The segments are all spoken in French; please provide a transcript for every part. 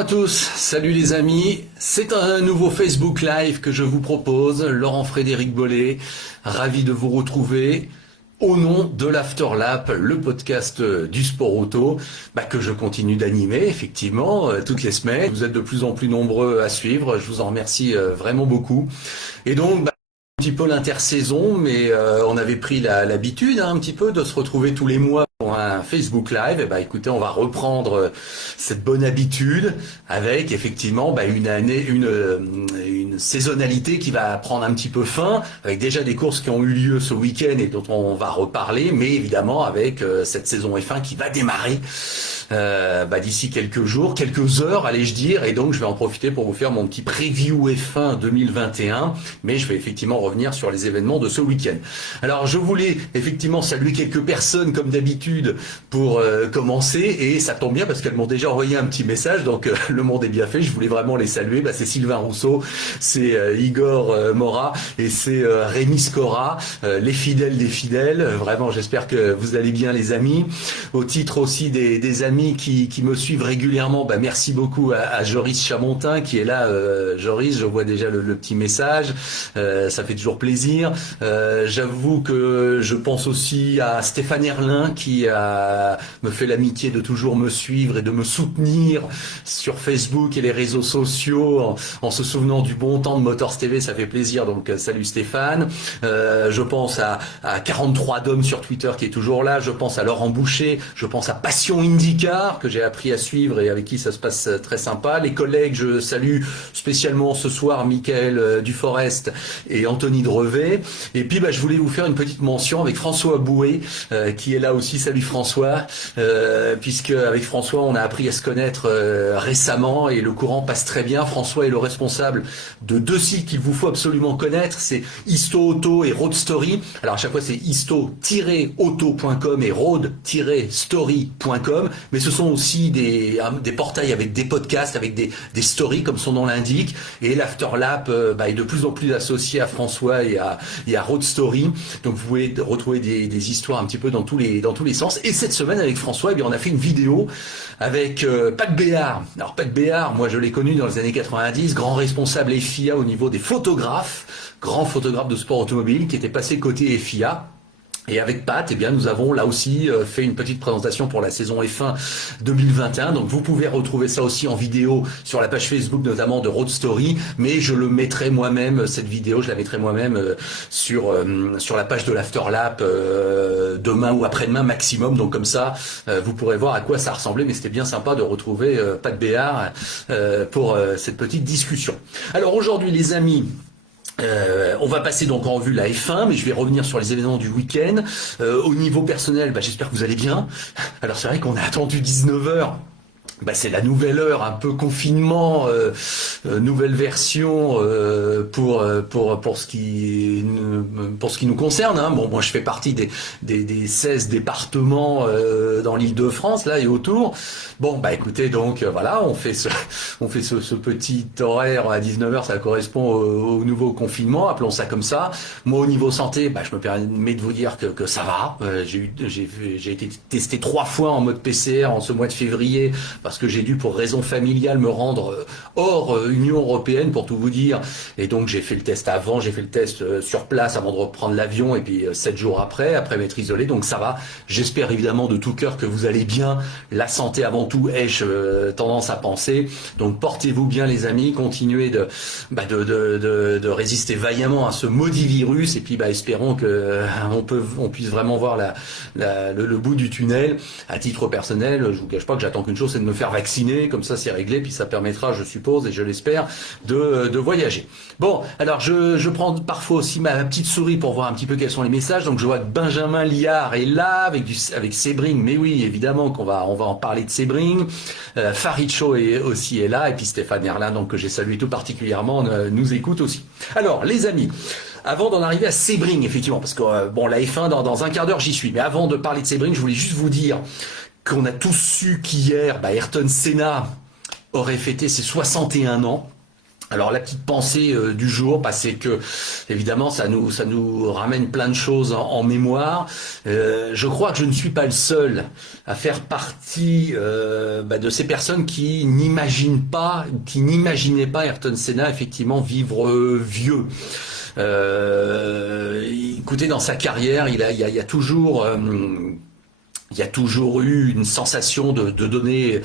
à tous, salut les amis, c'est un nouveau Facebook Live que je vous propose, Laurent-Frédéric Bollet, ravi de vous retrouver au nom de l'Afterlap, le podcast du sport auto, que je continue d'animer effectivement toutes les semaines. Vous êtes de plus en plus nombreux à suivre, je vous en remercie vraiment beaucoup. Et donc, un petit peu l'intersaison, mais on avait pris l'habitude un petit peu de se retrouver tous les mois pour un Facebook Live. Et écoutez, on va reprendre cette bonne habitude avec effectivement une saisonnalité qui va prendre un petit peu fin, avec déjà des courses qui ont eu lieu ce week-end et dont on va reparler, mais évidemment avec cette saison F1 qui va démarrer d'ici quelques jours, quelques heures, allais-je dire, et donc je vais en profiter pour vous faire mon petit preview F1 2021, mais je vais effectivement revenir sur les événements de ce week-end. Alors je voulais effectivement saluer quelques personnes comme d'habitude pour commencer, et ça tombe bien parce qu'elles m'ont déjà envoyé un petit message, donc le monde est bien fait, je voulais vraiment les saluer. C'est Sylvain Rousseau, c'est Igor Mora et c'est Rémi Scora, les fidèles des fidèles. Vraiment, j'espère que vous allez bien les amis. Au titre aussi des amis qui me suivent régulièrement, merci beaucoup à Joris Chamontin qui est là. Joris, je vois déjà le petit message, ça fait toujours plaisir. J'avoue que je pense aussi à Stéphane Erlin qui me fait l'amitié de toujours me suivre et de me soutenir sur Facebook et les réseaux sociaux en se souvenant du bon temps de Motors TV, ça fait plaisir, donc salut Stéphane. Je pense à 43 d'hommes sur Twitter qui est toujours là, je pense à Laurent Boucher, je pense à Passion IndyCar que j'ai appris à suivre et avec qui ça se passe très sympa. Les collègues, je salue spécialement ce soir Michael Duforest et Anthony Drevet. Et puis je voulais vous faire une petite mention avec François Bouet qui est là aussi. Salut François, puisque avec François on a appris à se connaître récemment et le courant passe très bien. François est le responsable de deux sites qu'il vous faut absolument connaître, c'est Histo Auto et Road Story. Alors à chaque fois c'est histo-auto.com et road-story.com, mais ce sont aussi des portails avec des podcasts, avec des stories comme son nom l'indique, et l'Afterlap est de plus en plus associé à François et à Road Story, donc vous pouvez retrouver des histoires un petit peu dans tous les sens. Et cette semaine avec François, on a fait une vidéo avec Pat Béard. Alors Pat Béard, moi je l'ai connu dans les années 90, grand responsable FIA au niveau des photographes, grand photographe de sport automobile qui était passé côté FIA. Et avec Pat, nous avons là aussi fait une petite présentation pour la saison F1 2021. Donc vous pouvez retrouver ça aussi en vidéo sur la page Facebook notamment de Road Story. Mais je le mettrai moi-même, cette vidéo, je la mettrai moi-même sur la page de l'Afterlap demain ou après-demain maximum. Donc comme ça, vous pourrez voir à quoi ça ressemblait. Mais c'était bien sympa de retrouver Pat Béard pour cette petite discussion. Alors aujourd'hui les amis, on va passer donc en revue la F1, mais je vais revenir sur les événements du week-end. Au niveau personnel, j'espère que vous allez bien. Alors c'est vrai qu'on a attendu 19h. C'est la nouvelle heure, un peu confinement, nouvelle version pour ce qui nous concerne. Moi je fais partie des 16 départements dans l'Île-de-France là et autour. Écoutez, donc voilà, on fait ce petit horaire à 19h, ça correspond au nouveau confinement, appelons ça comme ça. Moi au niveau santé, je me permets de vous dire que ça va. J'ai été testé 3 fois en mode PCR en ce mois de février, parce que j'ai dû, pour raison familiale, me rendre hors Union Européenne, pour tout vous dire. Et donc, j'ai fait le test avant, j'ai fait le test sur place avant de reprendre l'avion, et puis 7 jours après m'être isolé. Donc, ça va. J'espère évidemment de tout cœur que vous allez bien. La santé avant tout, ai-je tendance à penser. Donc, portez-vous bien, les amis. Continuez de résister vaillamment à ce maudit virus. Et puis, espérons que on puisse vraiment voir le bout du tunnel. À titre personnel, je vous cache pas que j'attends qu'une chose, c'est de me faire vacciner, comme ça c'est réglé, puis ça permettra, je suppose, et je l'espère, de voyager. Bon, alors je prends parfois aussi ma petite souris pour voir un petit peu quels sont les messages. Donc je vois que Benjamin Liard est là avec Sebring, mais oui, évidemment on va en parler de Sebring. Farid Chaud est là, et puis Stéphane Erlin, donc que j'ai salué tout particulièrement, nous écoute aussi. Alors les amis, avant d'en arriver à Sebring, effectivement, parce que la F1 dans un quart d'heure j'y suis, mais avant de parler de Sebring, je voulais juste vous dire qu'on a tous su qu'hier, Ayrton Senna aurait fêté ses 61 ans. Alors la petite pensée du jour, bah, c'est que évidemment ça nous ramène plein de choses en mémoire. Je crois que je ne suis pas le seul à faire partie de ces personnes qui n'imaginaient pas Ayrton Senna effectivement vivre vieux. Écoutez, dans sa carrière, il y a toujours il y a toujours eu une sensation de donner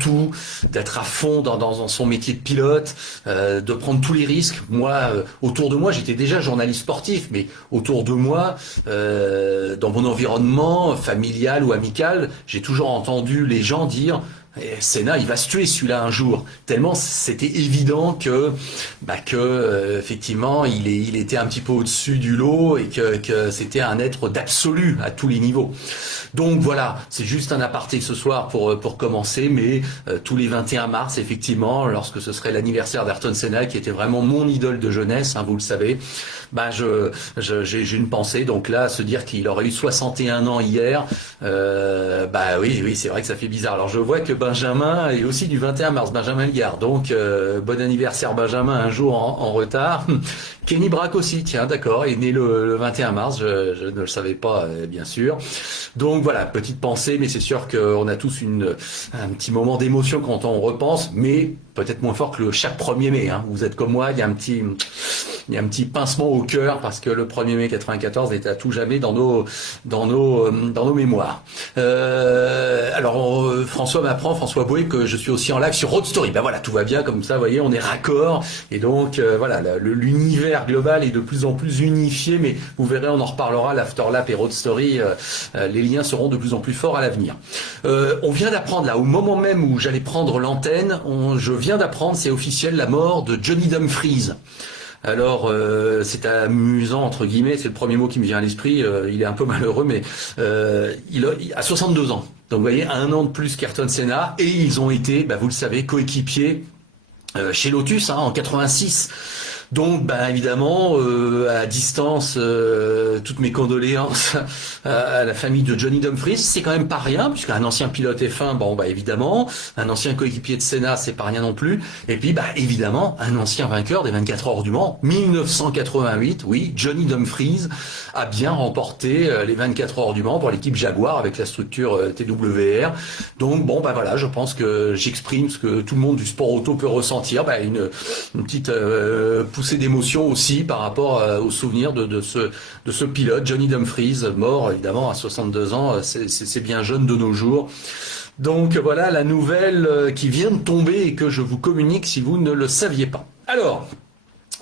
tout, d'être à fond dans son métier de pilote, de prendre tous les risques. Moi, autour de moi, j'étais déjà journaliste sportif, mais autour de moi, dans mon environnement familial ou amical, j'ai toujours entendu les gens dire: Senna, il va se tuer celui-là un jour. Tellement c'était évident que effectivement, il était un petit peu au-dessus du lot et que c'était un être d'absolu à tous les niveaux. Donc voilà, c'est juste un aparté ce soir pour commencer, mais tous les 21 mars, effectivement, lorsque ce serait l'anniversaire d'Ayrton Senna, qui était vraiment mon idole de jeunesse, hein, vous le savez, j'ai une pensée. Donc là, se dire qu'il aurait eu 61 ans hier, oui, c'est vrai que ça fait bizarre. Alors je vois que Benjamin est aussi du 21 mars, Benjamin Ligard. Donc bon anniversaire Benjamin, un jour en retard. Kenny Brack aussi, tiens, d'accord, est né le 21 mars, je ne le savais pas, bien sûr. Donc voilà, petite pensée, mais c'est sûr qu'on a tous un petit moment d'émotion quand on repense, mais peut-être moins fort que chaque 1er mai. Hein. Vous êtes comme moi, il y a un petit pincement au cœur parce que le 1er mai 94 est à tout jamais dans nos mémoires. Alors François Bouet, que je suis aussi en live sur Road Story. Ben voilà, tout va bien comme ça, vous voyez, on est raccord. Et donc voilà, l'univers global est de plus en plus unifié, mais vous verrez, on en reparlera, l'Afterlap et Road Story, les liens seront de plus en plus forts à l'avenir. On vient d'apprendre là, au moment même où j'allais prendre l'antenne, je viens d'apprendre, c'est officiel, la mort de Johnny Dumfries. Alors c'est amusant entre guillemets, c'est le premier mot qui me vient à l'esprit. Il est un peu malheureux, mais il a 62 ans. Donc vous voyez, un an de plus qu'Ayrton Senna, et ils ont été, vous le savez, coéquipiers chez Lotus en 86. Donc, évidemment, à distance, toutes mes condoléances à la famille de Johnny Dumfries. C'est quand même pas rien, puisqu'un ancien pilote F1, évidemment, un ancien coéquipier de Senna, c'est pas rien non plus. Et puis, évidemment, un ancien vainqueur des 24 heures du Mans, 1988. Oui, Johnny Dumfries a bien remporté les 24 heures du Mans pour l'équipe Jaguar avec la structure TWR. Donc, voilà, je pense que j'exprime ce que tout le monde du sport auto peut ressentir, une petite poussée d'émotion aussi par rapport au souvenir de ce pilote, Johnny Dumfries, mort évidemment à 62 ans, c'est bien jeune de nos jours. Donc voilà la nouvelle qui vient de tomber et que je vous communique si vous ne le saviez pas. Alors,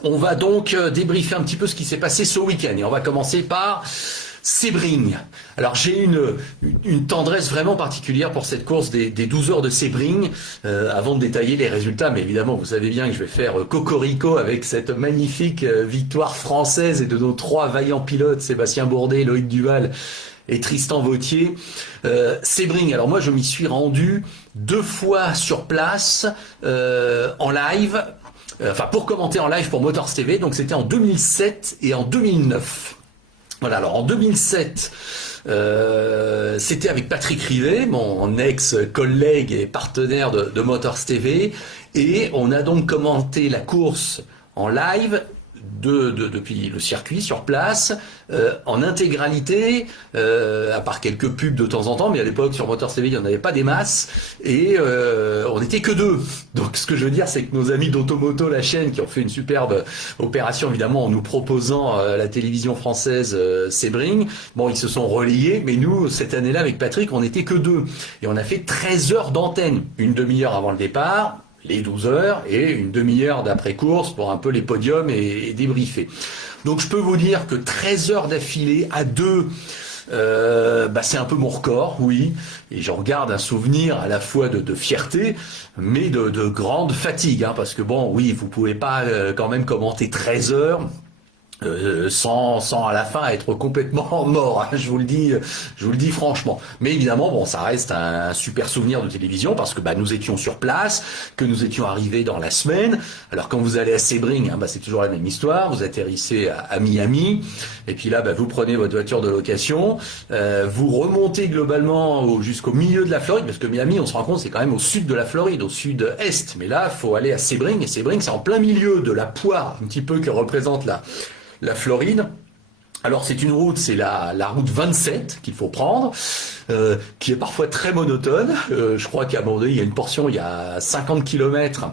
on va donc débriefer un petit peu ce qui s'est passé ce week-end et on va commencer par Sebring. Alors j'ai une tendresse vraiment particulière pour cette course des 12 heures de Sebring, avant de détailler les résultats, mais évidemment vous savez bien que je vais faire cocorico avec cette magnifique victoire française et de nos 3 vaillants pilotes, Sébastien Bourdet, Loïc Duval et Tristan Vautier. Sebring, alors moi je m'y suis rendu 2 fois sur place en live, pour commenter en live pour Motors TV, donc c'était en 2007 et en 2009. Voilà, alors en 2007, c'était avec Patrick Rivet, mon ex-collègue et partenaire de Motors TV, et on a donc commenté la course en live depuis le circuit sur place, en intégralité, à part quelques pubs de temps en temps, mais à l'époque sur Motors TV il n'y en avait pas des masses, et on n'était que 2. Donc ce que je veux dire, c'est que nos amis d'Automoto, la chaîne, qui ont fait une superbe opération évidemment en nous proposant la télévision française Sebring, ils se sont relayés, mais nous cette année-là avec Patrick on n'était que 2, et on a fait 13 heures d'antenne, une demi-heure avant le départ, les 12 heures, et une demi-heure d'après-course pour un peu les podiums et débriefer. Donc je peux vous dire que 13 heures d'affilée à 2, c'est un peu mon record, oui, et j'en garde un souvenir à la fois de fierté, mais de grande fatigue, parce que oui, vous pouvez pas quand même commenter 13 heures sans à la fin être complètement mort, hein, je vous le dis franchement. Mais évidemment, bon, ça reste un super souvenir de télévision parce que bah, nous étions sur place, que nous étions arrivés dans la semaine. Alors quand vous allez à Sebring, hein, bah, c'est toujours la même histoire. Vous atterrissez à Miami, et puis là, bah, vous prenez votre voiture de location, vous remontez globalement jusqu'au milieu de la Floride, parce que Miami, on se rend compte, c'est quand même au sud de la Floride, au sud-est. Mais là, faut aller à Sebring, et Sebring, c'est en plein milieu de la poire, un petit peu que représente la Floride. Alors c'est une route, c'est la route 27 qu'il faut prendre, qui est parfois très monotone. Je crois qu'à un moment donné, il y a une portion, il y a 50 kilomètres.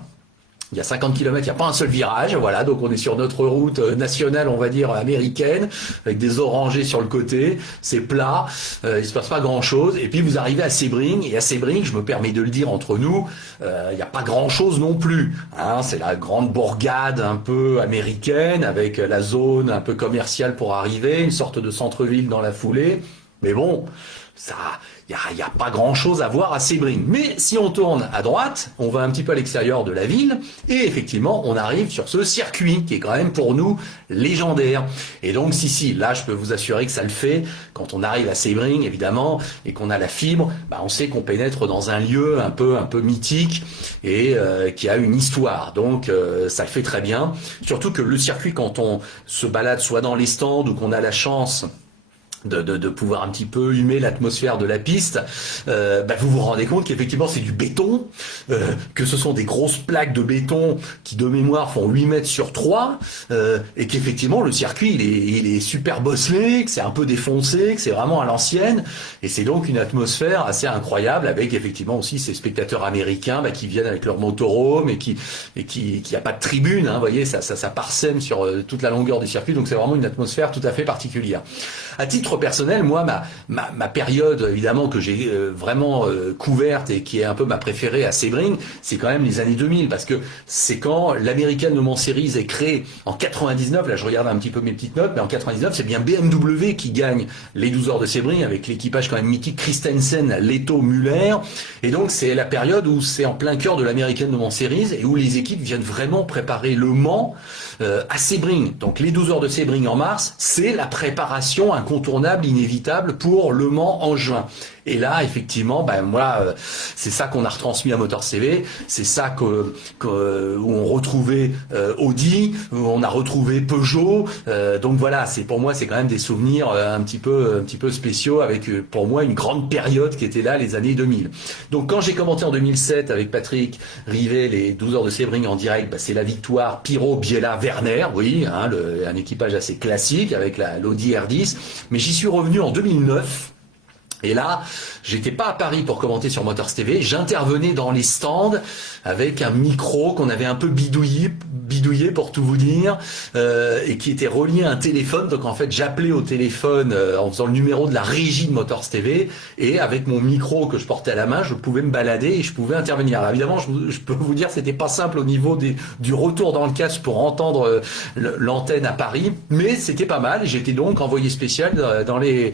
Il y a 50 kilomètres, il n'y a pas un seul virage, voilà, donc on est sur notre route nationale, on va dire, américaine, avec des orangers sur le côté, c'est plat, il se passe pas grand-chose, et puis vous arrivez à Sebring, et à Sebring, je me permets de le dire entre nous, il n'y a pas grand-chose non plus, hein, c'est la grande bourgade un peu américaine, avec la zone un peu commerciale pour arriver, une sorte de centre-ville dans la foulée, mais bon, ça, il y a pas grand chose à voir à Sebring. Mais si on tourne à droite, on va un petit peu à l'extérieur de la ville, et effectivement, on arrive sur ce circuit, qui est quand même pour nous légendaire. Et donc, si, là, je peux vous assurer que ça le fait. Quand on arrive à Sebring, évidemment, et qu'on a la fibre, bah, on sait qu'on pénètre dans un lieu un peu mythique, et qui a une histoire. Donc, ça le fait très bien. Surtout que le circuit, quand on se balade soit dans les stands, ou qu'on a la chance de pouvoir un petit peu humer l'atmosphère de la piste, bah vous vous rendez compte qu'effectivement c'est du béton, que ce sont des grosses plaques de béton qui de mémoire font 8 mètres sur 3, et qu'effectivement le circuit il est super bosselé, que c'est un peu défoncé, que c'est vraiment à l'ancienne, et c'est donc une atmosphère assez incroyable avec effectivement aussi ces spectateurs américains bah, qui viennent avec leur motorhome et qui a pas de tribune, hein, vous voyez, ça parsème sur toute la longueur du circuit, donc c'est vraiment une atmosphère tout à fait particulière. À titre personnel, moi, ma période, évidemment, que j'ai vraiment couverte et qui est un peu ma préférée à Sebring, c'est quand même les années 2000, parce que c'est quand l'American Le Mans Series est créé en 99, là je regarde un petit peu mes petites notes, mais en 99, c'est bien BMW qui gagne les 12 heures de Sebring, avec l'équipage quand même mythique Christensen, Leto, Muller, et donc c'est la période où c'est en plein cœur de l'American Le Mans Series, et où les équipes viennent vraiment préparer Le Mans à Sebring. Donc les 12 heures de Sebring en mars, c'est la préparation incontournable, inévitable pour Le Mans en juin. Et là, effectivement, ben moi, c'est ça qu'on a retransmis à Motors TV, c'est ça où on retrouvait Audi, où on a retrouvé Peugeot. Donc voilà, pour moi, c'est quand même des souvenirs un petit peu spéciaux avec pour moi une grande période qui était là, les années 2000. Donc quand j'ai commenté en 2007 avec Patrick Rivet les 12 heures de Sebring en direct, ben, c'est la victoire Pirot, Biella, Werner, oui, hein, un équipage assez classique avec l'Audi R10. Mais j'y suis revenu en 2009. Et là, j'étais pas à Paris pour commenter sur Motors TV, j'intervenais dans les stands avec un micro qu'on avait un peu bidouillé pour tout vous dire, et qui était relié à un téléphone. Donc en fait, j'appelais au téléphone en faisant le numéro de la régie de Motors TV, et avec mon micro que je portais à la main, je pouvais me balader et je pouvais intervenir. Alors évidemment, je peux vous dire, c'était pas simple au niveau du retour dans le casque pour entendre l'antenne à Paris, mais c'était pas mal. J'étais donc envoyé spécial dans les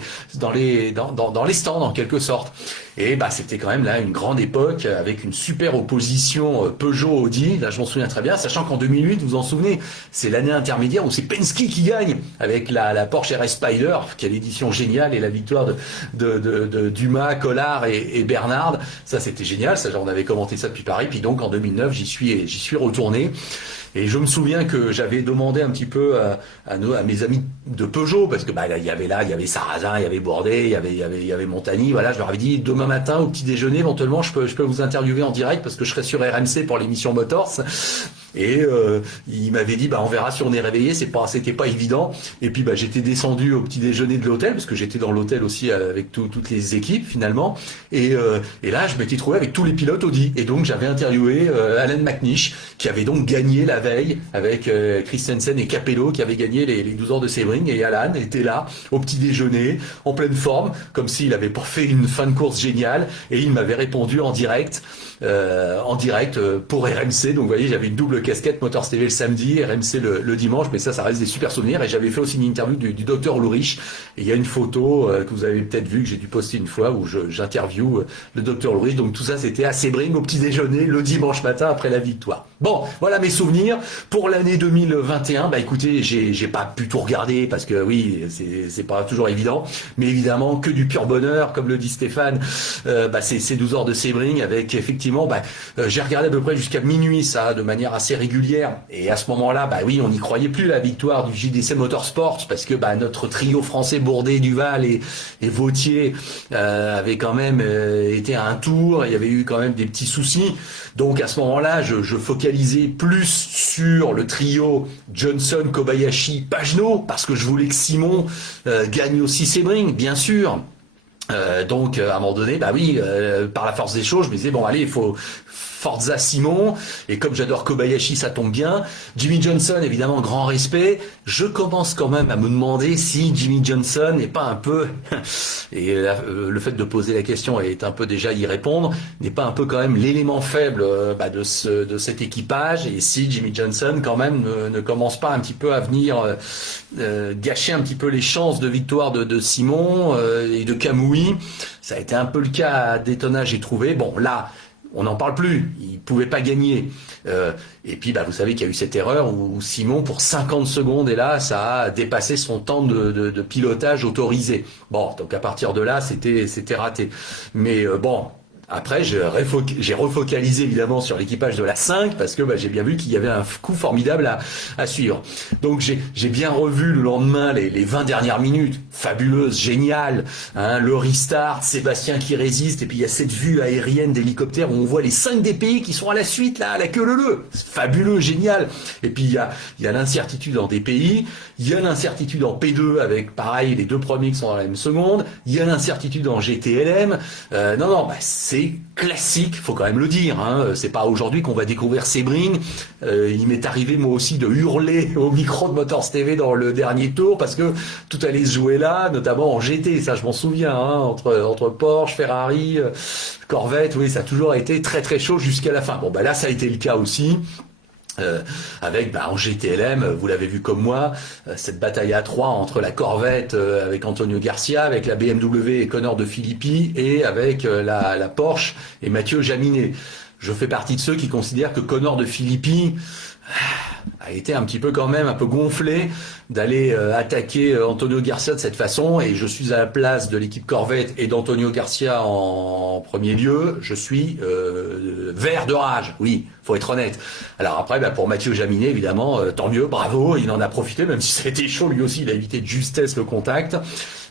stands en quelque sorte. Et bah c'était quand même là une grande époque avec une super opposition Peugeot-Audi. Là je m'en souviens très bien, sachant qu'en 2008, vous vous en souvenez, c'est l'année intermédiaire où c'est Penske qui gagne avec la Porsche RS Spider, qui a l'édition géniale, et la victoire de Dumas, Collard et Bernard. Ça c'était génial, ça on avait commenté ça depuis Paris. Puis donc en 2009, j'y suis retourné. Et je me souviens que j'avais demandé un petit peu à mes amis de Peugeot, parce que bah il y avait Sarrazin, il y avait Bourdet, il y avait Montagny, voilà, je leur avais dit demain matin au petit déjeuner éventuellement je peux vous interviewer en direct parce que je serai sur RMC pour l'émission Motors. Et il m'avait dit bah on verra si on est réveillé, c'était pas évident. Et puis bah j'étais descendu au petit déjeuner de l'hôtel parce que j'étais dans l'hôtel aussi avec toutes les équipes finalement. Et là je m'étais trouvé avec tous les pilotes Audi. Et donc j'avais interviewé Alan McNish qui avait donc gagné la veille avec Christensen et Capello qui avaient gagné les 12 heures de Sebring. Et Alan était là au petit déjeuner en pleine forme comme s'il avait pas fait une fin de course géniale. Et il m'avait répondu en direct pour RMC. Donc vous voyez, j'avais une double double casquette, Motors TV le samedi, RMC le dimanche, mais ça reste des super souvenirs. Et j'avais fait aussi une interview du docteur Lourich. Et il y a une photo que vous avez peut-être vue, que j'ai dû poster une fois, où j'interview le docteur Lourich. Donc tout ça, c'était à Sebring au petit déjeuner le dimanche matin après la victoire. Bon, voilà mes souvenirs pour l'année 2021. Bah écoutez, j'ai pas pu tout regarder parce que oui, c'est pas toujours évident, mais évidemment que du pur bonheur, comme le dit Stéphane. C'est 12 heures de Sebring avec effectivement, j'ai regardé à peu près jusqu'à minuit ça, de manière assez régulière. Et à ce moment-là, oui, on n'y croyait plus la victoire du JDC Motorsport parce que notre trio français Bourdet, Duval et Vautier avait quand même été à un tour. Il y avait eu quand même des petits soucis. Donc à ce moment-là, je focalisais plus sur le trio Johnson, Kobayashi, Pagenaud parce que je voulais que Simon gagne aussi Sebring, bien sûr. Donc à un moment donné, par la force des choses, je me disais bon allez, il faut Forza Simon, et comme j'adore Kobayashi, ça tombe bien. Jimmy Johnson, évidemment, grand respect. Je commence quand même à me demander si Jimmy Johnson n'est pas un peu, et le fait de poser la question est un peu déjà y répondre, n'est pas un peu quand même l'élément faible de cet équipage, et si Jimmy Johnson quand même ne commence pas un petit peu à venir gâcher un petit peu les chances de victoire de Simon et de Kamui. Ça a été un peu le cas à Daytona, j'ai trouvé. Bon, là, on n'en parle plus, il pouvait pas gagner. Et puis vous savez qu'il y a eu cette erreur où Simon, pour 50 secondes, et là, ça a dépassé son temps de pilotage autorisé. Bon, donc à partir de là, c'était raté. Mais après, j'ai refocalisé évidemment sur l'équipage de la 5 parce que j'ai bien vu qu'il y avait un coup formidable à suivre. Donc j'ai bien revu le lendemain les 20 dernières minutes, fabuleuses, géniales, le restart, Sébastien qui résiste, et puis il y a cette vue aérienne d'hélicoptère où on voit les 5 DPI qui sont à la suite là, à la queue leu. Fabuleux, génial. Et puis il y a l'incertitude en DPI, il y a l'incertitude en P2 avec pareil les deux premiers qui sont dans la même seconde, il y a l'incertitude en GTLM. C'est classique, faut quand même le dire. C'est pas aujourd'hui qu'on va découvrir Sebring. Il m'est arrivé moi aussi de hurler au micro de Motors TV dans le dernier tour parce que tout allait se jouer là, notamment en GT. Ça, je m'en souviens. Entre Porsche, Ferrari, Corvette. Oui, ça a toujours été très très chaud jusqu'à la fin. Bon, là, ça a été le cas aussi. Avec en GTLM, vous l'avez vu comme moi, cette bataille à 3 entre la Corvette avec Antonio Garcia, avec la BMW et Connor de Filippi, et avec la Porsche et Mathieu Jaminet. Je fais partie de ceux qui considèrent que Connor de Filippi a été un petit peu quand même un peu gonflé d'aller attaquer Antonio Garcia de cette façon, et je suis à la place de l'équipe Corvette et d'Antonio Garcia en premier lieu, je suis vert de rage, oui, faut être honnête. Alors après, pour Mathieu Jaminet, évidemment, tant mieux, bravo, il en a profité, même si ça a été chaud, lui aussi, il a évité de justesse le contact,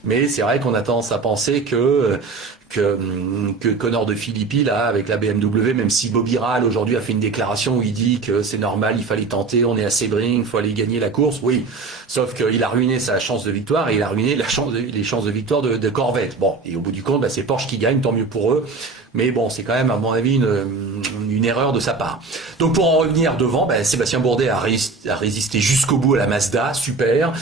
mais c'est vrai qu'on a tendance à penser que Connor de Filippi là avec la BMW, même si Bobby Rahal aujourd'hui a fait une déclaration où il dit que c'est normal, il fallait tenter, on est à Sebring, il faut aller gagner la course, oui, sauf qu'il a ruiné sa chance de victoire et il a ruiné les chances de victoire de Corvette. Bon, et au bout du compte, c'est Porsche qui gagne, tant mieux pour eux. Mais bon, c'est quand même, à mon avis, une erreur de sa part. Donc pour en revenir devant, Sébastien Bourdet a résisté jusqu'au bout à la Mazda, super.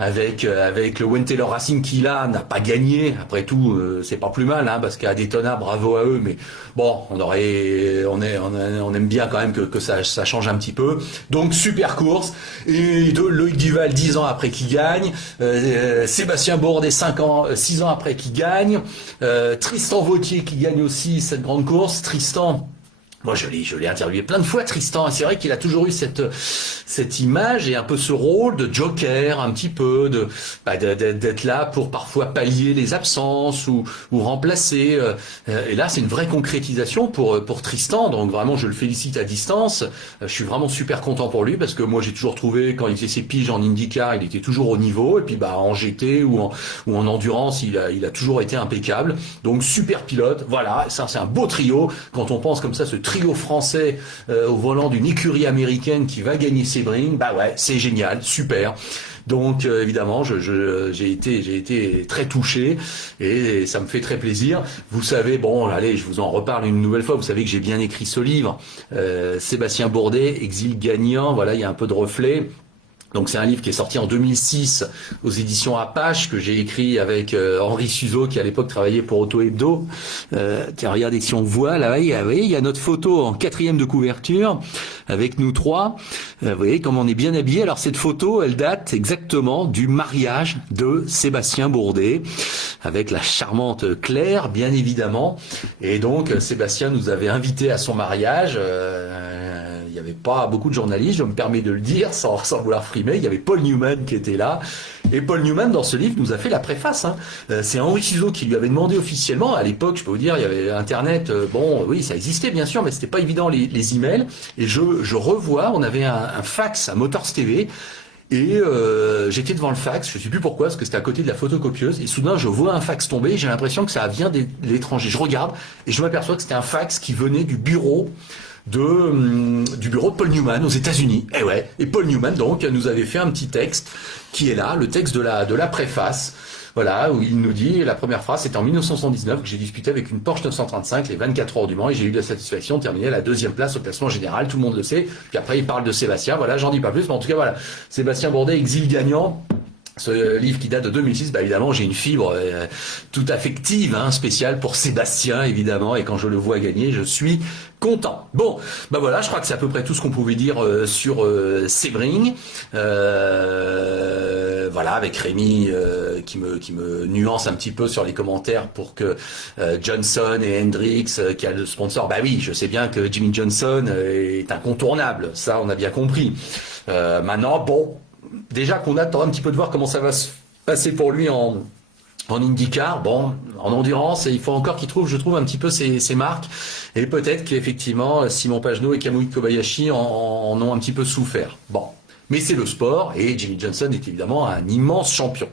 Avec le Wayne Taylor Racing qui là n'a pas gagné. Après tout, c'est pas plus mal, parce qu'à Daytona, bravo à eux. Mais bon, on aime bien quand même que ça change un petit peu. Donc super course. Et Loïc Duval 10 ans après qui gagne. Sébastien Bourdet 6 ans après qui gagne. Tristan Vautier qui gagne aussi cette grande course. Tristan, moi je l'ai interviewé plein de fois, Tristan, et c'est vrai qu'il a toujours eu cette image et un peu ce rôle de joker, un petit peu d'être là pour parfois pallier les absences ou remplacer. Et là, c'est une vraie concrétisation pour Tristan. Donc vraiment, je le félicite à distance. Je suis vraiment super content pour lui parce que moi, j'ai toujours trouvé quand il faisait ses piges en IndyCar, il était toujours au niveau. Et puis en GT ou en endurance, il a toujours été impeccable. Donc super pilote. Voilà, ça c'est un beau trio. Quand on pense comme ça, ce trio français au volant d'une écurie américaine qui va gagner Sebring, c'est génial, super. Donc évidemment, j'ai été très touché et ça me fait très plaisir. Vous savez, allez, je vous en reparle une nouvelle fois. Vous savez que j'ai bien écrit ce livre, Sébastien Bourdet, exil gagnant. Voilà, il y a un peu de reflet. Donc c'est un livre qui est sorti en 2006 aux éditions Apache, que j'ai écrit avec Henri Suzeau, qui à l'époque travaillait pour Auto Hebdo. Tiens, regardez si on voit, là, il y a notre photo en 4e de couverture, avec nous trois. Vous voyez comme on est bien habillés. Alors cette photo, elle date exactement du mariage de Sébastien Bourdet, avec la charmante Claire, bien évidemment. Et donc Sébastien nous avait invités à son mariage. Il n'y avait pas beaucoup de journalistes, je me permets de le dire, sans vouloir frimer. Il y avait Paul Newman qui était là. Et Paul Newman, dans ce livre, nous a fait la préface. C'est Henri Suzeau qui lui avait demandé officiellement. À l'époque, je peux vous dire, il y avait Internet. Bon, oui, ça existait bien sûr, mais c'était pas évident les emails. Et je revois, on avait un fax à Motors TV. Et j'étais devant le fax, je sais plus pourquoi, parce que c'était à côté de la photocopieuse, et soudain je vois un fax tomber, j'ai l'impression que ça vient de l'étranger. Je regarde et je m'aperçois que c'était un fax qui venait du bureau de Paul Newman aux États-Unis. Et ouais, et Paul Newman donc nous avait fait un petit texte qui est là, le texte de la préface. Voilà, où il nous dit, la première phrase, c'était en 1979 que j'ai discuté avec une Porsche 935 les 24 heures du Mans et j'ai eu la satisfaction de terminer à la 2e place au classement général, tout le monde le sait. Puis après, il parle de Sébastien, voilà, j'en dis pas plus, mais en tout cas, voilà, Sébastien Bourdet, exil gagnant. Ce livre qui date de 2006, bah évidemment j'ai une fibre toute affective, spéciale pour Sébastien évidemment, et quand je le vois gagner, je suis content. Bon, bah voilà, je crois que c'est à peu près tout ce qu'on pouvait dire sur Sebring. Voilà, avec Rémi qui me nuance un petit peu sur les commentaires pour que Johnson et Hendrix, qui a le sponsor, bah oui, je sais bien que Jimmy Johnson est incontournable, ça on a bien compris. Maintenant, bon. Déjà qu'on attend un petit peu de voir comment ça va se passer pour lui en IndyCar, bon, en endurance, il faut encore qu'il trouve, je trouve, un petit peu ses marques. Et peut-être qu'effectivement, Simon Pagenaud et Kamui Kobayashi en ont un petit peu souffert. Bon. Mais c'est le sport et Jimmy Johnson est évidemment un immense champion.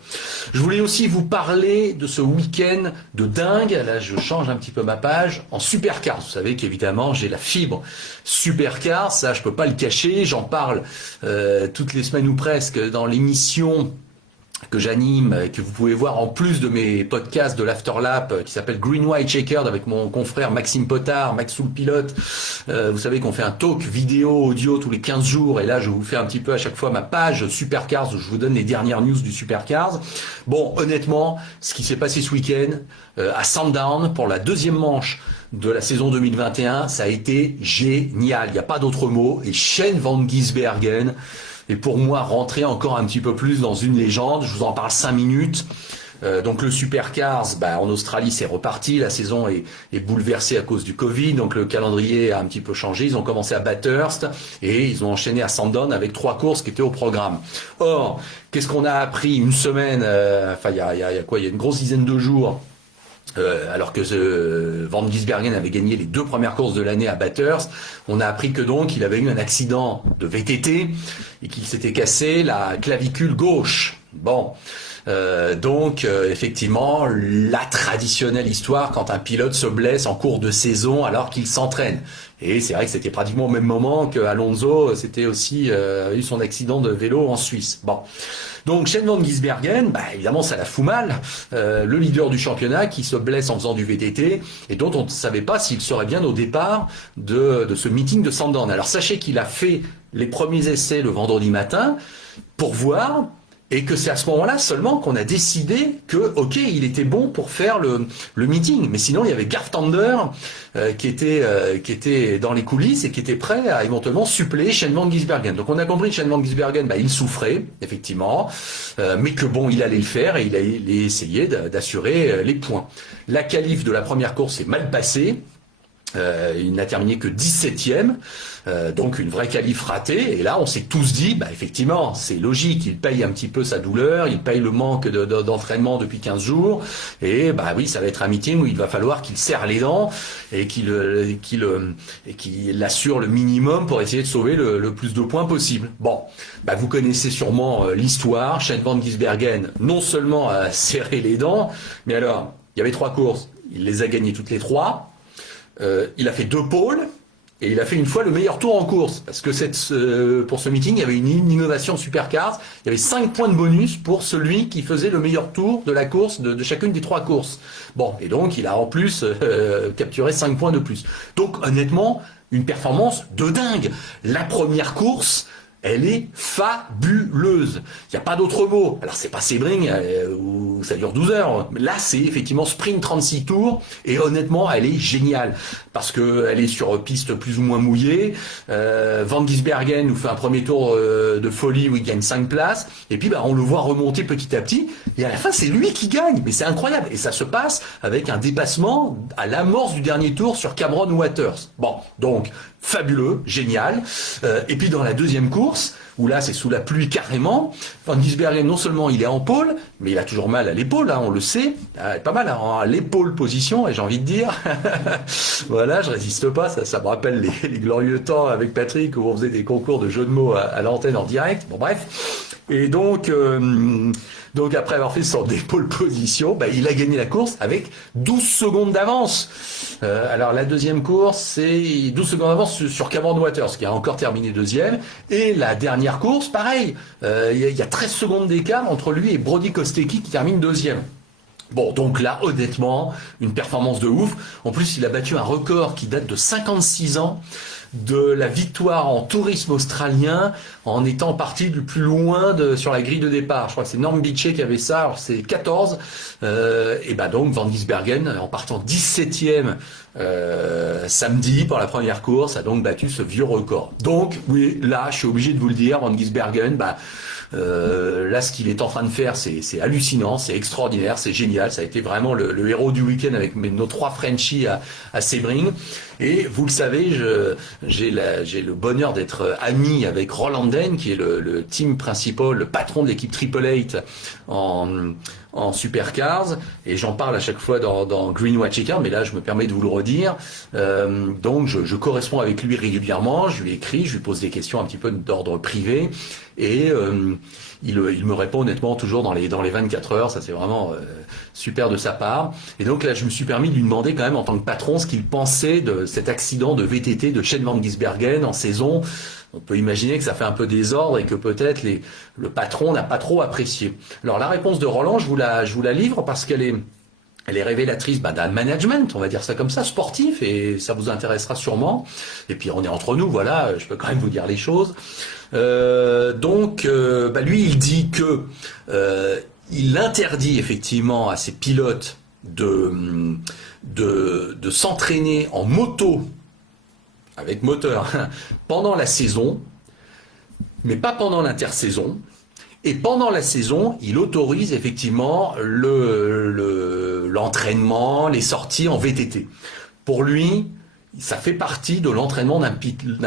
Je voulais aussi vous parler de ce week-end de dingue. Là, je change un petit peu ma page en supercars. Vous savez qu'évidemment, j'ai la fibre supercars. Ça, je peux pas le cacher. J'en parle toutes les semaines ou presque dans l'émission que j'anime, que vous pouvez voir en plus de mes podcasts de l'Afterlap, qui s'appelle Green White Checkered avec mon confrère Maxime Potard, Maxou le pilote. Vous savez qu'on fait un talk vidéo, audio tous les 15 jours, et là je vous fais un petit peu à chaque fois ma page Supercars où je vous donne les dernières news du Supercars. Bon, honnêtement, ce qui s'est passé ce week-end à Sandown pour la 2e manche de la saison 2021, ça a été génial. Il n'y a pas d'autre mot. Et Shane Van Gisbergen, et pour moi, rentrer encore un petit peu plus dans une légende, je vous en parle 5 minutes. Donc le Supercars, en Australie, c'est reparti. La saison est bouleversée à cause du Covid, donc le calendrier a un petit peu changé. Ils ont commencé à Bathurst et ils ont enchaîné à Sandown avec 3 courses qui étaient au programme. Or, qu'est-ce qu'on a appris une semaine, il y a une grosse dizaine de jours, alors que Van Gisbergen avait gagné les 2 premières courses de l'année à Bathurst, on a appris que donc il avait eu un accident de VTT et qu'il s'était cassé la clavicule gauche. Bon, effectivement, la traditionnelle histoire quand un pilote se blesse en cours de saison alors qu'il s'entraîne. Et c'est vrai que c'était pratiquement au même moment que Alonso, c'était aussi eu son accident de vélo en Suisse. Bon. Donc Shane Van Gisbergen, évidemment ça la fout mal, le leader du championnat qui se blesse en faisant du VTT et dont on ne savait pas s'il serait bien au départ de ce meeting de Sandown. Alors sachez qu'il a fait les premiers essais le vendredi matin pour voir, et que c'est à ce moment-là seulement qu'on a décidé que, ok, il était bon pour faire le meeting. Mais sinon, il y avait Garth Tander qui était dans les coulisses et qui était prêt à éventuellement suppléer Shane Van Gisbergen. Donc on a compris que Shane Van Gisbergen, il souffrait, effectivement, mais que bon, il allait le faire et il allait essayer d'assurer les points. La qualif de la première course est mal passée. Il n'a terminé que 17e, donc une vraie qualif ratée. Et là, on s'est tous dit, effectivement, c'est logique, il paye un petit peu sa douleur, il paye le manque d'entraînement depuis 15 jours. Et oui, ça va être un meeting où il va falloir qu'il serre les dents et qu'il assure le minimum pour essayer de sauver le plus de points possible. Bon, vous connaissez sûrement l'histoire. Shane Van Gisbergen, non seulement a serré les dents, mais alors, il y avait 3 courses, il les a gagnées toutes les 3. Il a fait 2 pôles et il a fait une fois le meilleur tour en course parce que pour ce meeting il y avait une innovation Supercars, il y avait 5 points de bonus pour celui qui faisait le meilleur tour de la course de chacune des 3 courses. Bon, et donc il a en plus capturé 5 points de plus. Donc honnêtement, une performance de dingue. La première course, Elle est fabuleuse. Il n'y a pas d'autre mot. Alors c'est pas Sebring où ça dure 12 heures. Là c'est effectivement sprint 36 tours et honnêtement elle est géniale parce que elle est sur piste plus ou moins mouillée. Van Gisbergen nous fait un premier tour de folie où il gagne 5 places et puis on le voit remonter petit à petit et à la fin c'est lui qui gagne. Mais c'est incroyable et ça se passe avec un dépassement à l'amorce du dernier tour sur Cameron Waters. Bon, donc fabuleux, génial. Et puis dans la deuxième course, où là c'est sous la pluie carrément, Van Gisbergen non seulement il est en pôle, mais il a toujours mal à l'épaule, on le sait, pas mal à l'épaule position, et j'ai envie de dire, voilà, je résiste pas, ça me rappelle les glorieux temps avec Patrick où on faisait des concours de jeux de mots à l'antenne en direct, bon bref, et donc après avoir fait son pole position, il a gagné la course avec 12 secondes d'avance. Alors la deuxième course, c'est 12 secondes d'avance sur Cameron Waters, qui a encore terminé deuxième. Et la dernière course, pareil, il y a 13 secondes d'écart entre lui et Brody Kostecki qui termine deuxième. Bon, donc là, honnêtement, une performance de ouf. En plus, il a battu un record qui date de 56 ans de la victoire en tourisme australien en étant parti du plus loin sur la grille de départ. Je crois que c'est Norm Beechey qui avait ça, alors c'est 14. Et donc Van Gisbergen, en partant 17e samedi pour la première course, a donc battu ce vieux record. Donc, oui, là, je suis obligé de vous le dire, Van Gisbergen, là, ce qu'il est en train de faire, c'est hallucinant, c'est extraordinaire, c'est génial. Ça a été vraiment le héros du week-end avec nos 3 Frenchies à Sebring. Et vous le savez, j'ai le bonheur d'être ami avec Roland Den, qui est le team principal, le patron de l'équipe Triple Eight en supercars, et j'en parle à chaque fois dans Green Watch Car, mais là je me permets de vous le redire. Donc je corresponds avec lui régulièrement, je lui écris, je lui pose des questions un petit peu d'ordre privé, et il me répond honnêtement toujours dans les 24 heures, ça c'est vraiment super de sa part. Et donc là je me suis permis de lui demander quand même en tant que patron ce qu'il pensait de cet accident de VTT de Shane Van Gisbergen en saison. On peut imaginer que ça fait un peu désordre et que peut-être le patron n'a pas trop apprécié. Alors la réponse de Roland, je vous la livre parce qu'elle est révélatrice d'un management, on va dire ça comme ça, sportif, et ça vous intéressera sûrement. Et puis on est entre nous, voilà, je peux quand même vous dire les choses. Lui, il dit que il interdit effectivement à ses pilotes de s'entraîner en moto avec moteur pendant la saison, mais pas pendant l'intersaison. Et pendant la saison, il autorise effectivement l'entraînement, les sorties en VTT. Pour lui, ça fait partie de l'entraînement d'un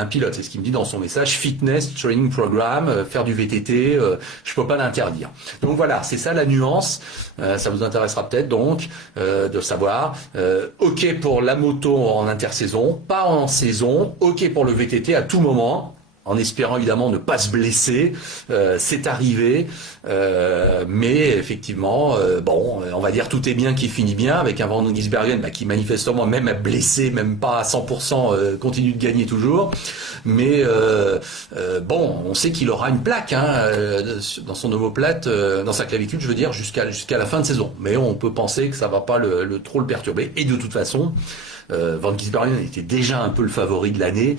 pilote. C'est ce qu'il me dit dans son message, Fitness Training Program, faire du VTT, je peux pas l'interdire. Donc voilà, c'est ça la nuance. Ça vous intéressera peut-être donc de savoir. OK pour la moto en intersaison, pas en saison. OK pour le VTT à tout moment. En espérant évidemment ne pas se blesser, c'est arrivé, mais effectivement, on va dire tout est bien qui finit bien, avec un Van Gisbergen qui manifestement même a blessé, même pas à 100%, continue de gagner toujours, mais on sait qu'il aura une plaque dans son omoplate, dans sa clavicule, je veux dire, jusqu'à la fin de saison, mais on peut penser que ça va pas trop le perturber, et de toute façon, Van Gisbergen était déjà un peu le favori de l'année,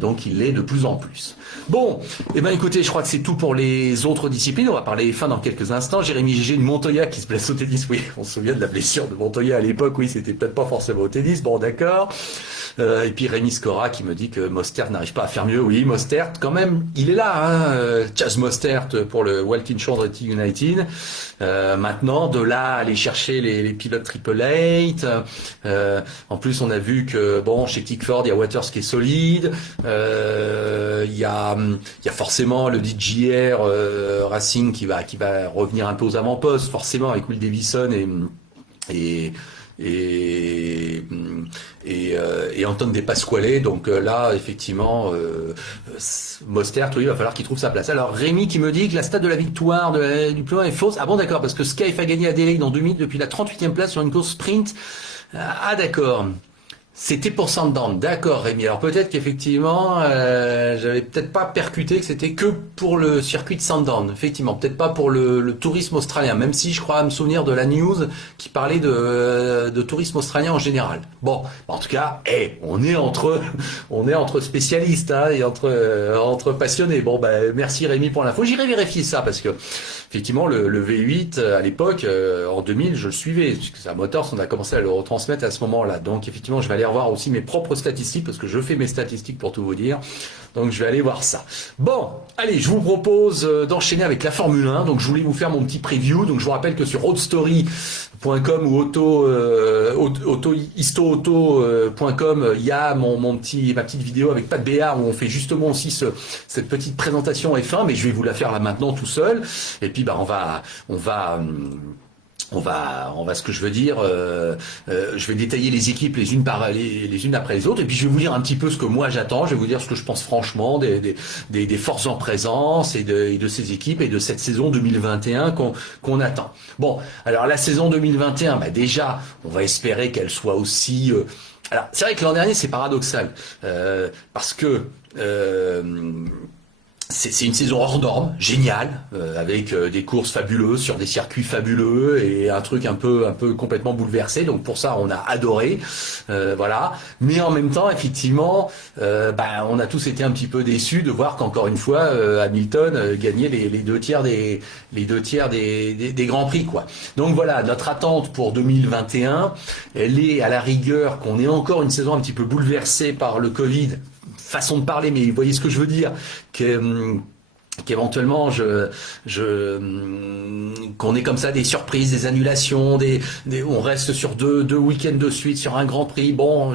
donc il l'est de plus en plus. Bon, écoutez, je crois que c'est tout pour les autres disciplines. On va parler F1 dans quelques instants. Jérémy Gégé de Montoya qui se blesse au tennis. Oui, on se souvient de la blessure de Montoya à l'époque. Oui, c'était peut-être pas forcément au tennis. Bon, d'accord. Et puis Rémi Scora qui me dit que Mostert n'arrive pas à faire mieux. Oui, Mostert, quand même, il est là. Chaz Mostert pour le Walkinshaw Racing United. Maintenant, de là, aller chercher les pilotes Triple Eight. En plus, on a vu que chez Tickford, il y a Waters qui est solide. Il y a forcément le DJR Racing qui va revenir un peu aux avant-postes, forcément avec Will Davison et Anton De Pasquale. Donc là, effectivement, Mostert, il va falloir qu'il trouve sa place. Alors Rémi qui me dit que la stat de la victoire du plus loin est fausse. Ah bon, d'accord, parce que Skype a gagné à Adelaide en 2000 depuis la 38e place sur une course sprint. Ah d'accord. C'était pour Sandown, d'accord Rémi. Alors peut-être qu'effectivement, j'avais peut-être pas percuté que c'était que pour le circuit de Sandown. Effectivement, peut-être pas pour le tourisme australien, même si je crois me souvenir de la news qui parlait de tourisme australien en général. Bon, en tout cas, on est entre spécialistes hein, et entre passionnés. Bon, ben merci Rémi pour l'info. J'irai vérifier ça parce que effectivement le V8 à l'époque en 2000, je le suivais puisque c'est un moteur, on a commencé à le retransmettre à ce moment-là. Donc effectivement, je vais aller revoir aussi mes propres statistiques parce que je fais mes statistiques pour tout vous dire. Donc je vais aller voir ça. Bon, allez, je vous propose d'enchaîner avec la Formule 1. Donc je voulais vous faire mon petit preview. Donc je vous rappelle que sur roadstory.com ou histoauto.com, il y a ma petite vidéo avec Pat Béard où on fait justement aussi cette petite présentation F1, mais je vais vous la faire là maintenant tout seul. Et puis bah ce que je veux dire, je vais détailler les équipes les unes après les autres, et puis je vais vous dire un petit peu ce que moi j'attends, je vais vous dire ce que je pense franchement des forces en présence et de ces équipes et de cette saison 2021 qu'on attend. Bon, alors la saison 2021, bah déjà, on va espérer qu'elle soit aussi... alors c'est vrai que l'an dernier c'est paradoxal, parce que... c'est une saison hors norme, géniale, avec des courses fabuleuses sur des circuits fabuleux et un truc un peu complètement bouleversé. Donc pour ça, on a adoré, voilà. Mais en même temps, effectivement, on a tous été un petit peu déçus de voir qu'encore une fois, Hamilton gagnait les deux tiers des grands prix, quoi. Donc voilà, notre attente pour 2021, elle est à la rigueur qu'on ait encore une saison un petit peu bouleversée par le Covid. Façon de parler, mais vous voyez ce que je veux dire, qu'éventuellement qu'on ait comme ça des surprises, des annulations, on reste sur deux week-ends de suite sur un Grand Prix. Bon,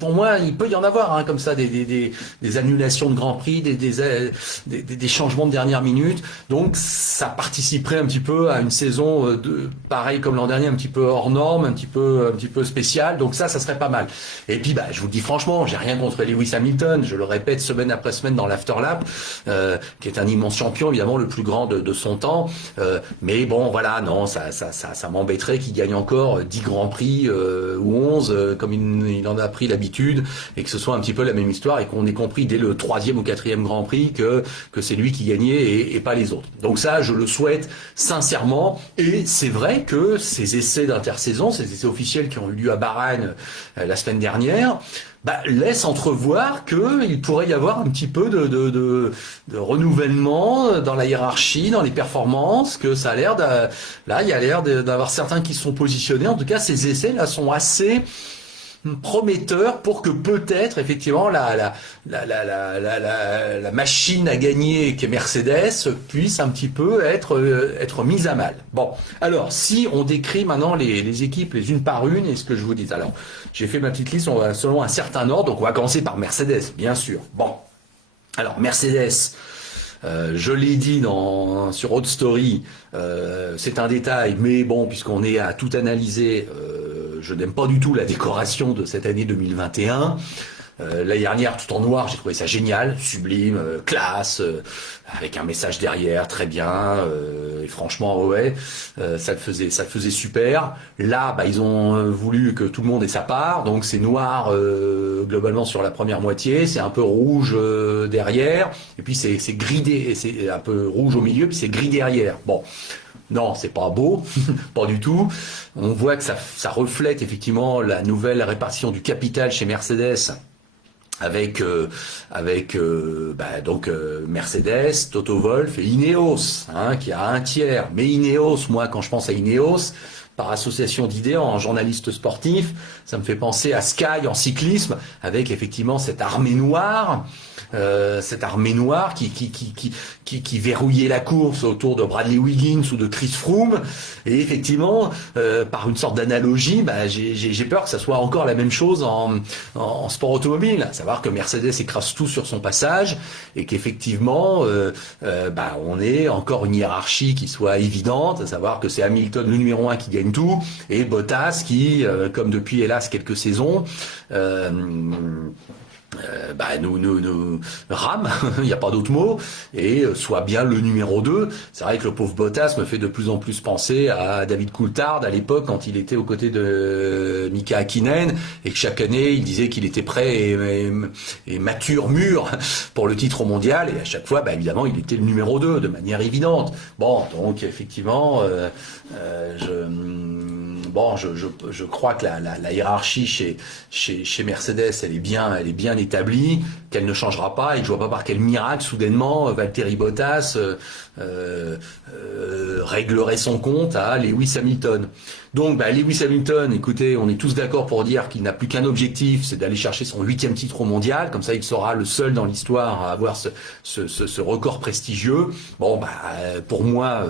pour moi, il peut y en avoir hein, comme ça des annulations de Grand Prix, des changements de dernière minute. Donc ça participerait un petit peu à une saison pareil comme l'an dernier, un petit peu hors norme, un petit peu spécial. Donc ça serait pas mal. Et puis je vous le dis franchement, j'ai rien contre Lewis Hamilton. Je le répète semaine après semaine dans l'Afterlap, qui est un immense champion, évidemment le plus grand de son temps. Mais bon, voilà, non, ça m'embêterait qu'il gagne encore 10 Grands Prix ou 11, comme il en a pris l'habitude, et que ce soit un petit peu la même histoire et qu'on ait compris dès le 3e ou 4e Grand Prix que c'est lui qui gagnait et pas les autres. Donc ça, je le souhaite sincèrement. Et c'est vrai que ces essais d'intersaison, ces essais officiels qui ont eu lieu à Bahreïn la semaine dernière, laisse entrevoir qu'il pourrait y avoir un petit peu de renouvellement dans la hiérarchie, dans les performances, que ça a l'air là, il y a l'air d'avoir certains qui se sont positionnés. En tout cas, ces essais là sont assez prometteur pour que peut-être effectivement la machine à gagner qu'est Mercedes puisse un petit peu être mise à mal. Bon, alors si on décrit maintenant les équipes les unes par une et ce que je vous dis. Alors, j'ai fait ma petite liste selon un certain ordre, donc on va commencer par Mercedes, bien sûr. Bon, alors Mercedes. Je l'ai dit sur Road Story, c'est un détail, mais bon, puisqu'on est à tout analyser, je n'aime pas du tout la décoration de cette année 2021. L'année dernière, tout en noir, j'ai trouvé ça génial, sublime, classe, avec un message derrière, très bien. Et franchement, ouais, ça le faisait super. Là, ils ont voulu que tout le monde ait sa part, donc c'est noir globalement sur la première moitié, c'est un peu rouge derrière, et puis c'est gris, c'est un peu rouge au milieu, puis c'est gris derrière. Bon. Non, c'est pas beau, pas du tout. On voit que ça reflète effectivement la nouvelle répartition du capital chez Mercedes avec Mercedes, Toto Wolff et Ineos, qui a un tiers. Mais Ineos, moi, quand je pense à Ineos, par association d'idées en journaliste sportif, ça me fait penser à Sky en cyclisme, avec effectivement cette armée noire qui verrouillait la course autour de Bradley Wiggins ou de Chris Froome. Et effectivement, par une sorte d'analogie, j'ai peur que ça soit encore la même chose en sport automobile, à savoir que Mercedes écrase tout sur son passage et qu'effectivement, on ait encore une hiérarchie qui soit évidente, à savoir que c'est Hamilton le numéro 1 qui gagne tout et Bottas qui, comme depuis hélas quelques saisons, nous rame, il n'y a pas d'autre mot, et soit bien le numéro 2. C'est vrai que le pauvre Bottas me fait de plus en plus penser à David Coulthard à l'époque quand il était aux côtés de Mika Häkkinen et que chaque année il disait qu'il était prêt et mature, mûr pour le titre mondial, et à chaque fois évidemment il était le numéro 2 de manière évidente. Bon, donc effectivement je crois que la hiérarchie chez Mercedes, elle est bien établie, qu'elle ne changera pas, et que je vois pas par quel miracle soudainement Valtteri Bottas réglerait son compte à Lewis Hamilton. Donc Lewis Hamilton, écoutez, on est tous d'accord pour dire qu'il n'a plus qu'un objectif, c'est d'aller chercher son 8e titre au mondial, comme ça il sera le seul dans l'histoire à avoir ce record prestigieux. Bon, pour moi,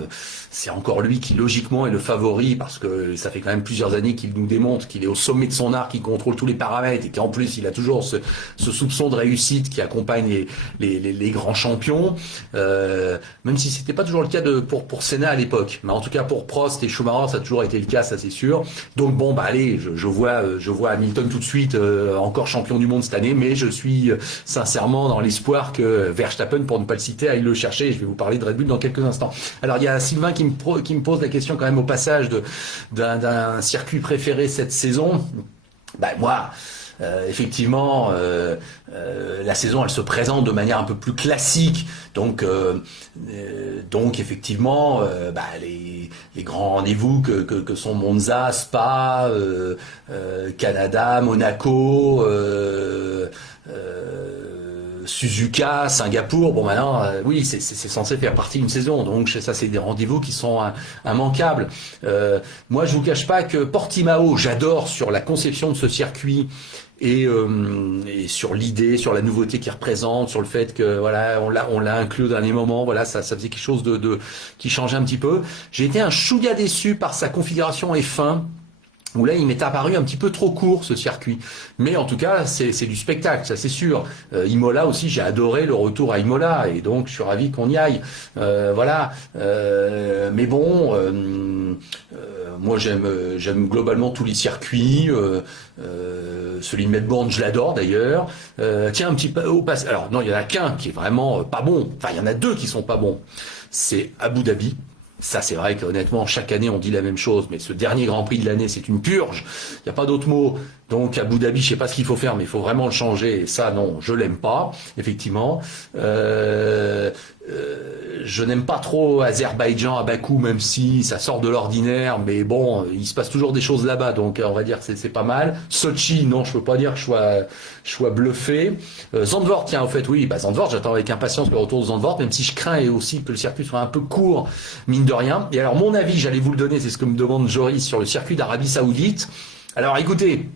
c'est encore lui qui logiquement est le favori, parce que ça fait quand même plusieurs années qu'il nous démontre qu'il est au sommet de son art, qu'il contrôle tous les paramètres, et qu'en plus il a toujours ce soupçon de réussite qui accompagne les grands champions, même si c'était pas toujours le cas pour Senna à l'époque, mais en tout cas pour Prost et Schumacher ça a toujours été le cas, ça c'est sûr. Donc bon, allez, je vois Hamilton tout de suite encore champion du monde cette année, mais je suis sincèrement dans l'espoir que Verstappen, pour ne pas le citer, aille le chercher, et je vais vous parler de Red Bull dans quelques instants. Alors il y a Sylvain qui me pose la question quand même au passage d'un circuit préféré cette saison. Moi, effectivement, la saison elle se présente de manière un peu plus classique, donc effectivement les grands rendez-vous que sont Monza, Spa, Canada, Monaco, Suzuka, Singapour, bon maintenant, oui, c'est censé faire partie d'une saison, donc ça c'est des rendez-vous qui sont immanquables. Moi je vous cache pas que Portimao, j'adore sur la conception de ce circuit, et sur l'idée, sur la nouveauté qu'il représente, sur le fait que voilà, on l'a inclus au dernier moment, voilà, ça faisait quelque chose qui changeait un petit peu. J'ai été un chouïa déçu par sa configuration F1, où là il m'est apparu un petit peu trop court ce circuit, mais en tout cas c'est du spectacle, ça c'est sûr. Imola aussi, j'ai adoré le retour à Imola, et donc je suis ravi qu'on y aille. Mais bon, moi j'aime globalement tous les circuits. Celui de Melbourne, je l'adore d'ailleurs. Tiens, un petit peu au passage. Alors non, il y en a qu'un qui est vraiment pas bon. Enfin, il y en a deux qui sont pas bons. C'est Abu Dhabi. Ça, c'est vrai qu'honnêtement, chaque année, on dit la même chose, mais ce dernier Grand Prix de l'année, c'est une purge. Il n'y a pas d'autre mot. Donc, Abu Dhabi, je sais pas ce qu'il faut faire, mais il faut vraiment le changer. Et ça, non, je l'aime pas, effectivement. Je n'aime pas trop Azerbaïdjan à Bakou, même si ça sort de l'ordinaire, mais bon, il se passe toujours des choses là-bas, donc on va dire que c'est pas mal. Sochi, non, je peux pas dire que je sois bluffé. Zandvoort, tiens, en fait, oui, Zandvoort, j'attends avec impatience le retour de Zandvoort, même si je crains aussi que le circuit soit un peu court, mine de rien. Et alors, mon avis, j'allais vous le donner, c'est ce que me demande Joris sur le circuit d'Arabie Saoudite. Alors, écoutez,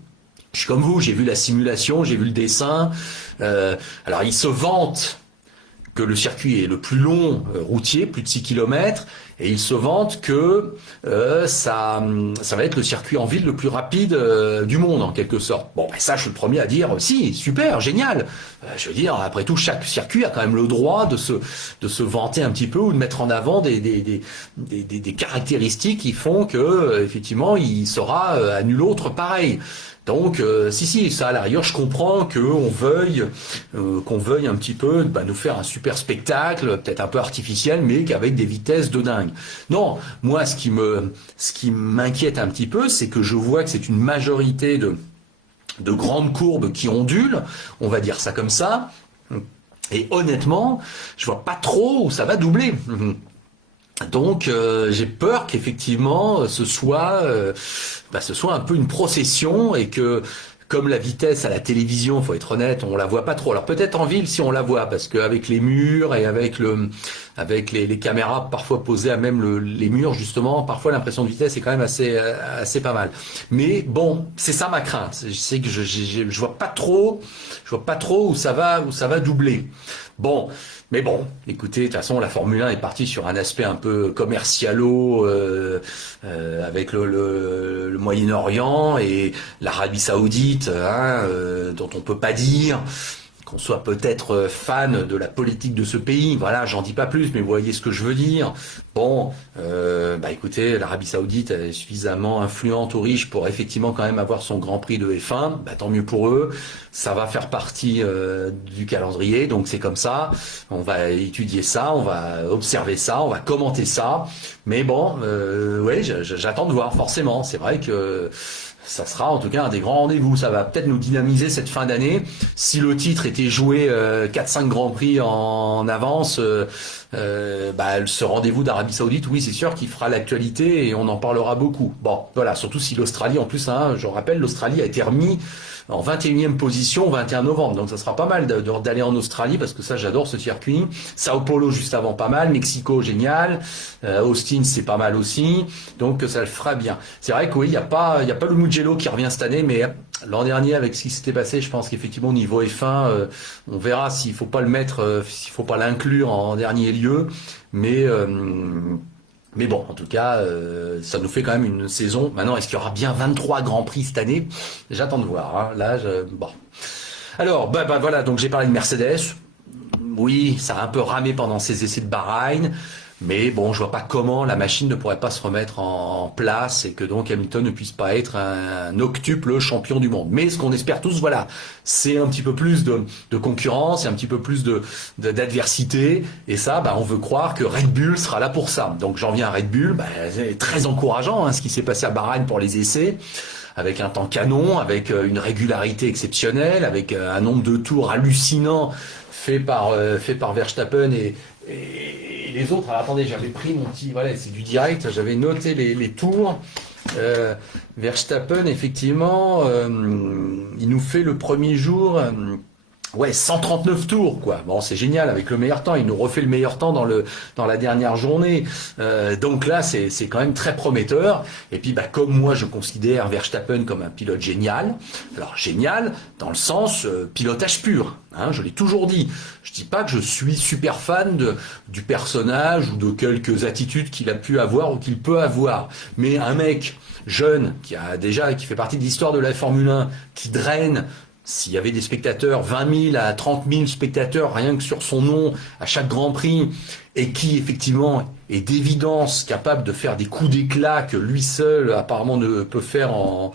je suis comme vous, j'ai vu la simulation, j'ai vu le dessin. Alors, il se vante que le circuit est le plus long routier, plus de 6 km, et il se vante que ça va être le circuit en ville le plus rapide du monde, en quelque sorte. Bon, ça, je suis le premier à dire, si, super, génial. Je veux dire, après tout, chaque circuit a quand même le droit de se vanter un petit peu, ou de mettre en avant des caractéristiques qui font que, effectivement, il sera à nul autre pareil. Donc, si, ça, à la rigueur, je comprends qu'on veuille un petit peu nous faire un super spectacle, peut-être un peu artificiel, mais qu'avec des vitesses de dingue. Non, moi, ce qui m'inquiète un petit peu, c'est que je vois que c'est une majorité de grandes courbes qui ondulent, on va dire ça comme ça, et honnêtement, je vois pas trop où ça va doubler. Donc j'ai peur qu'effectivement ce soit un peu une procession, et que, comme la vitesse à la télévision, faut être honnête, on la voit pas trop. Alors peut-être en ville si on la voit, parce qu'avec les murs et avec les caméras parfois posées à même les murs, justement, parfois l'impression de vitesse est quand même assez pas mal. Mais bon, c'est ça ma crainte. Je sais que je vois pas trop où ça va doubler. Bon, mais bon, écoutez, de toute façon, la Formule 1 est partie sur un aspect un peu commercialo, avec le Moyen-Orient et l'Arabie Saoudite, dont on peut pas dire qu'on soit peut-être fan de la politique de ce pays. Voilà, j'en dis pas plus, mais vous voyez ce que je veux dire. Bon, écoutez, l'Arabie Saoudite est suffisamment influente ou riche pour effectivement quand même avoir son Grand Prix de F1. Tant mieux pour eux. Ça va faire partie du calendrier, donc c'est comme ça. On va étudier ça, on va observer ça, on va commenter ça. Mais bon, ouais, j'attends de voir forcément. C'est vrai que ça sera en tout cas un des grands rendez-vous. Ça va peut-être nous dynamiser cette fin d'année. Si le titre était joué 4-5 Grands Prix en avance, ce rendez-vous d'Arabie Saoudite, oui, c'est sûr qu'il fera l'actualité et on en parlera beaucoup. Bon, voilà, surtout si l'Australie, en plus, je rappelle, l'Australie a été remis en 21e position 21 novembre. Donc ça sera pas mal d'aller en Australie parce que ça, j'adore ce circuit. Sao Paulo juste avant, pas mal. Mexico, génial. Austin, c'est pas mal aussi. Donc ça le fera bien. C'est vrai que oui, il y a pas le Mugello qui revient cette année, mais l'an dernier, avec ce qui s'était passé, je pense qu'effectivement, au niveau F1, on verra s'il faut pas le mettre, s'il faut pas l'inclure en dernier lieu. Mais bon, en tout cas, ça nous fait quand même une saison. Maintenant, est-ce qu'il y aura bien 23 Grands Prix cette année? J'attends de voir. Là, bon. Alors, voilà, donc j'ai parlé de Mercedes. Oui, ça a un peu ramé pendant ces essais de Bahreïn. Mais bon, je vois pas comment la machine ne pourrait pas se remettre en place et que donc Hamilton ne puisse pas être un octuple champion du monde. Mais ce qu'on espère tous, voilà, c'est un petit peu plus de concurrence, et un petit peu plus d'adversité. Et ça, on veut croire que Red Bull sera là pour ça. Donc j'en viens à Red Bull, c'est très encourageant ce qui s'est passé à Bahreïn pour les essais. Avec un temps canon, avec une régularité exceptionnelle, avec un nombre de tours hallucinant fait par Verstappen et les autres. Alors attendez, j'avais pris mon petit, voilà, c'est du direct, j'avais noté les tours. Verstappen, effectivement, il nous fait le premier jour, 139 tours, quoi. Bon, c'est génial avec le meilleur temps. Il nous refait le meilleur temps dans la dernière journée. Donc là, c'est quand même très prometteur. Et puis, comme moi, je considère Verstappen comme un pilote génial. Alors génial dans le sens pilotage pur. Je l'ai toujours dit. Je dis pas que je suis super fan du personnage ou de quelques attitudes qu'il a pu avoir ou qu'il peut avoir. Mais un mec jeune qui fait partie de l'histoire de la Formule 1, qui draine. S'il y avait des spectateurs, 20 000 à 30 000 spectateurs, rien que sur son nom, à chaque Grand Prix, et qui, effectivement, est d'évidence capable de faire des coups d'éclat que lui seul, apparemment, ne peut faire en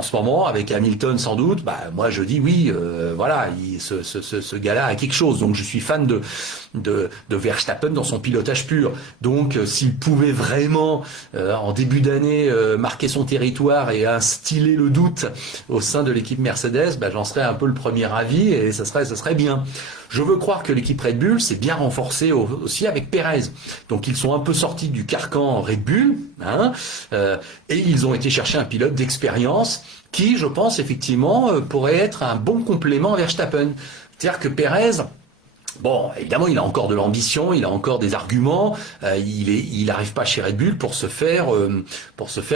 ce moment, avec Hamilton sans doute, moi je dis oui, voilà, ce gars-là a quelque chose. Donc je suis fan de Verstappen dans son pilotage pur. Donc s'il pouvait vraiment, en début d'année, marquer son territoire et instiller le doute au sein de l'équipe Mercedes, j'en serais un peu le premier avis et ça serait bien. Je veux croire que l'équipe Red Bull s'est bien renforcée aussi avec Pérez. Donc ils sont un peu sortis du carcan Red Bull, et ils ont été chercher un pilote d'expérience qui, je pense, effectivement, pourrait être un bon complément à Verstappen. C'est-à-dire que Pérez, bon, évidemment, il a encore de l'ambition, il a encore des arguments. Il n'arrive pas chez Red Bull pour se faire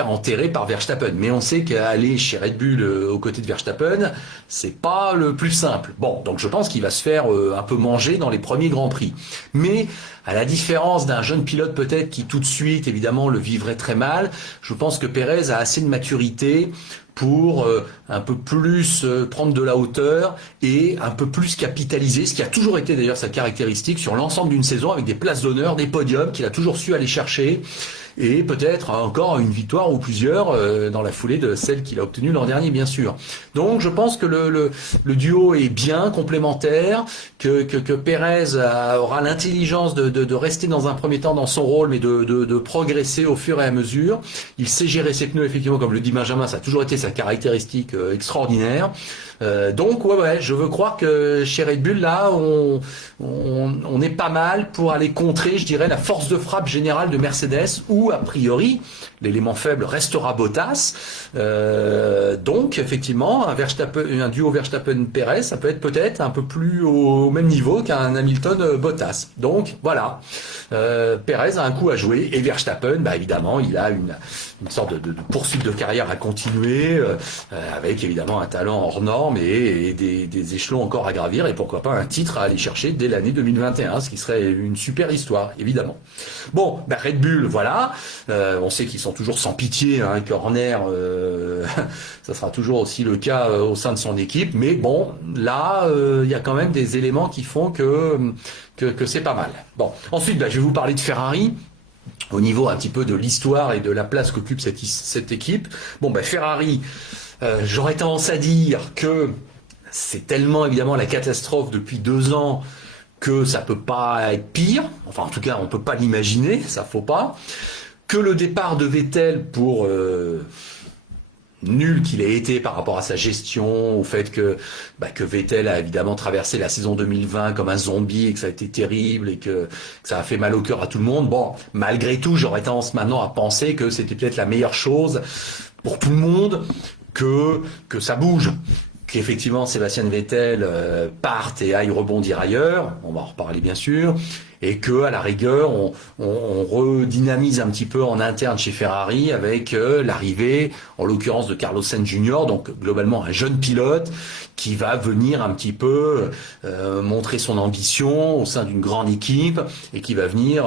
enterrer par Verstappen. Mais on sait qu'aller chez Red Bull aux côtés de Verstappen, c'est pas le plus simple. Bon, donc je pense qu'il va se faire un peu manger dans les premiers Grands Prix. Mais à la différence d'un jeune pilote peut-être qui tout de suite, évidemment, le vivrait très mal, je pense que Pérez a assez de maturité pour un peu plus prendre de la hauteur et un peu plus capitaliser, ce qui a toujours été d'ailleurs sa caractéristique sur l'ensemble d'une saison, avec des places d'honneur, des podiums qu'il a toujours su aller chercher, et peut-être encore une victoire ou plusieurs dans la foulée de celle qu'il a obtenue l'an dernier, bien sûr. Donc je pense que le duo est bien complémentaire, que Pérez aura l'intelligence de rester dans un premier temps dans son rôle, mais de progresser au fur et à mesure. Il sait gérer ses pneus, effectivement, comme le dit Benjamin, ça a toujours été sa caractéristique extraordinaire. Donc je veux croire que chez Red Bull là on est pas mal pour aller contrer, je dirais, la force de frappe générale de Mercedes, où a priori l'élément faible restera Bottas. Donc effectivement un duo Verstappen-Pérez, ça peut être peut-être un peu plus au même niveau qu'un Hamilton-Bottas. Donc voilà, Pérez a un coup à jouer, et Verstappen, évidemment, il a une sorte de poursuite de carrière à continuer, avec évidemment un talent hors norme. énorme et des échelons encore à gravir et pourquoi pas un titre à aller chercher dès l'année 2021, ce qui serait une super histoire, évidemment. Bon, Red Bull, voilà, on sait qu'ils sont toujours sans pitié, hein, que Horner, ça sera toujours aussi le cas au sein de son équipe, mais bon, là, il y a quand même des éléments qui font que c'est pas mal. Bon, ensuite, je vais vous parler de Ferrari. Au niveau un petit peu de l'histoire et de la place qu'occupe cette équipe. Bon, Ferrari, j'aurais tendance à dire que c'est tellement évidemment la catastrophe depuis 2 ans que ça peut pas être pire. Enfin, en tout cas, on peut pas l'imaginer, ça faut pas. Que le départ de Vettel pour nul qu'il ait été par rapport à sa gestion, au fait que Vettel a évidemment traversé la saison 2020 comme un zombie et que ça a été terrible et que ça a fait mal au cœur à tout le monde. Bon, malgré tout, j'aurais tendance maintenant à penser que c'était peut-être la meilleure chose pour tout le monde que ça bouge. Qu'effectivement Sébastien Vettel parte et aille rebondir ailleurs, on va en reparler bien sûr, et que à la rigueur on redynamise un petit peu en interne chez Ferrari avec l'arrivée, en l'occurrence de Carlos Sainz Jr., donc globalement un jeune pilote qui va venir un petit peu montrer son ambition au sein d'une grande équipe et qui va venir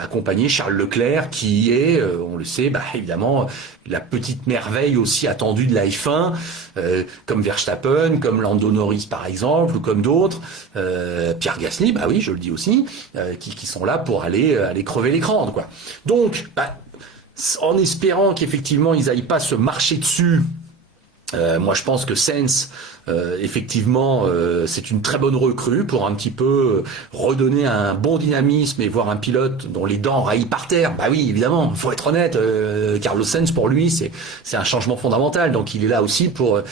accompagner Charles Leclerc qui est, on le sait, évidemment la petite merveille aussi attendue de la F1, comme Verstappen, comme Lando Norris par exemple, ou comme d'autres, Pierre Gasly, oui, je le dis aussi, qui sont là pour aller crever l'écran, quoi. Donc, en espérant qu'effectivement ils n'aillent pas se marcher dessus, moi je pense que Sainz, effectivement, c'est une très bonne recrue pour un petit peu redonner un bon dynamisme et voir un pilote dont les dents raillent par terre. Oui, évidemment, il faut être honnête, Carlos Sainz pour lui c'est un changement fondamental, donc il est là aussi pour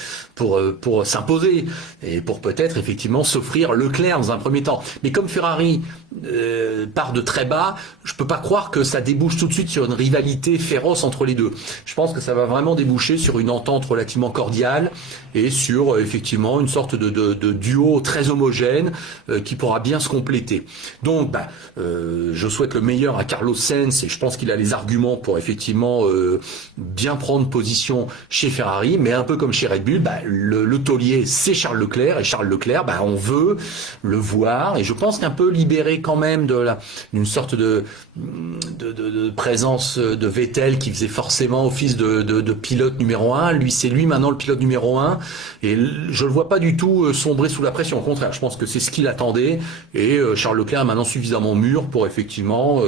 s'imposer et pour peut-être effectivement s'offrir Leclerc dans un premier temps. Mais comme Ferrari part de très bas, je peux pas croire que ça débouche tout de suite sur une rivalité féroce entre les deux. Je pense que ça va vraiment déboucher sur une entente relativement cordiale et sur effectivement une sorte de duo très homogène qui pourra bien se compléter. Donc je souhaite le meilleur à Carlos Sainz et je pense qu'il a les arguments pour effectivement bien prendre position chez Ferrari, mais un peu comme chez Red Bull, le taulier c'est Charles Leclerc et Charles Leclerc, on veut le voir et je pense qu'un peu libéré quand même d'une sorte de présence de Vettel qui faisait forcément office de pilote numéro 1. C'est lui maintenant le pilote numéro 1 et je le vois pas du tout sombrer sous la pression. Au contraire, je pense que c'est ce qu'il attendait et Charles Leclerc est maintenant suffisamment mûr pour effectivement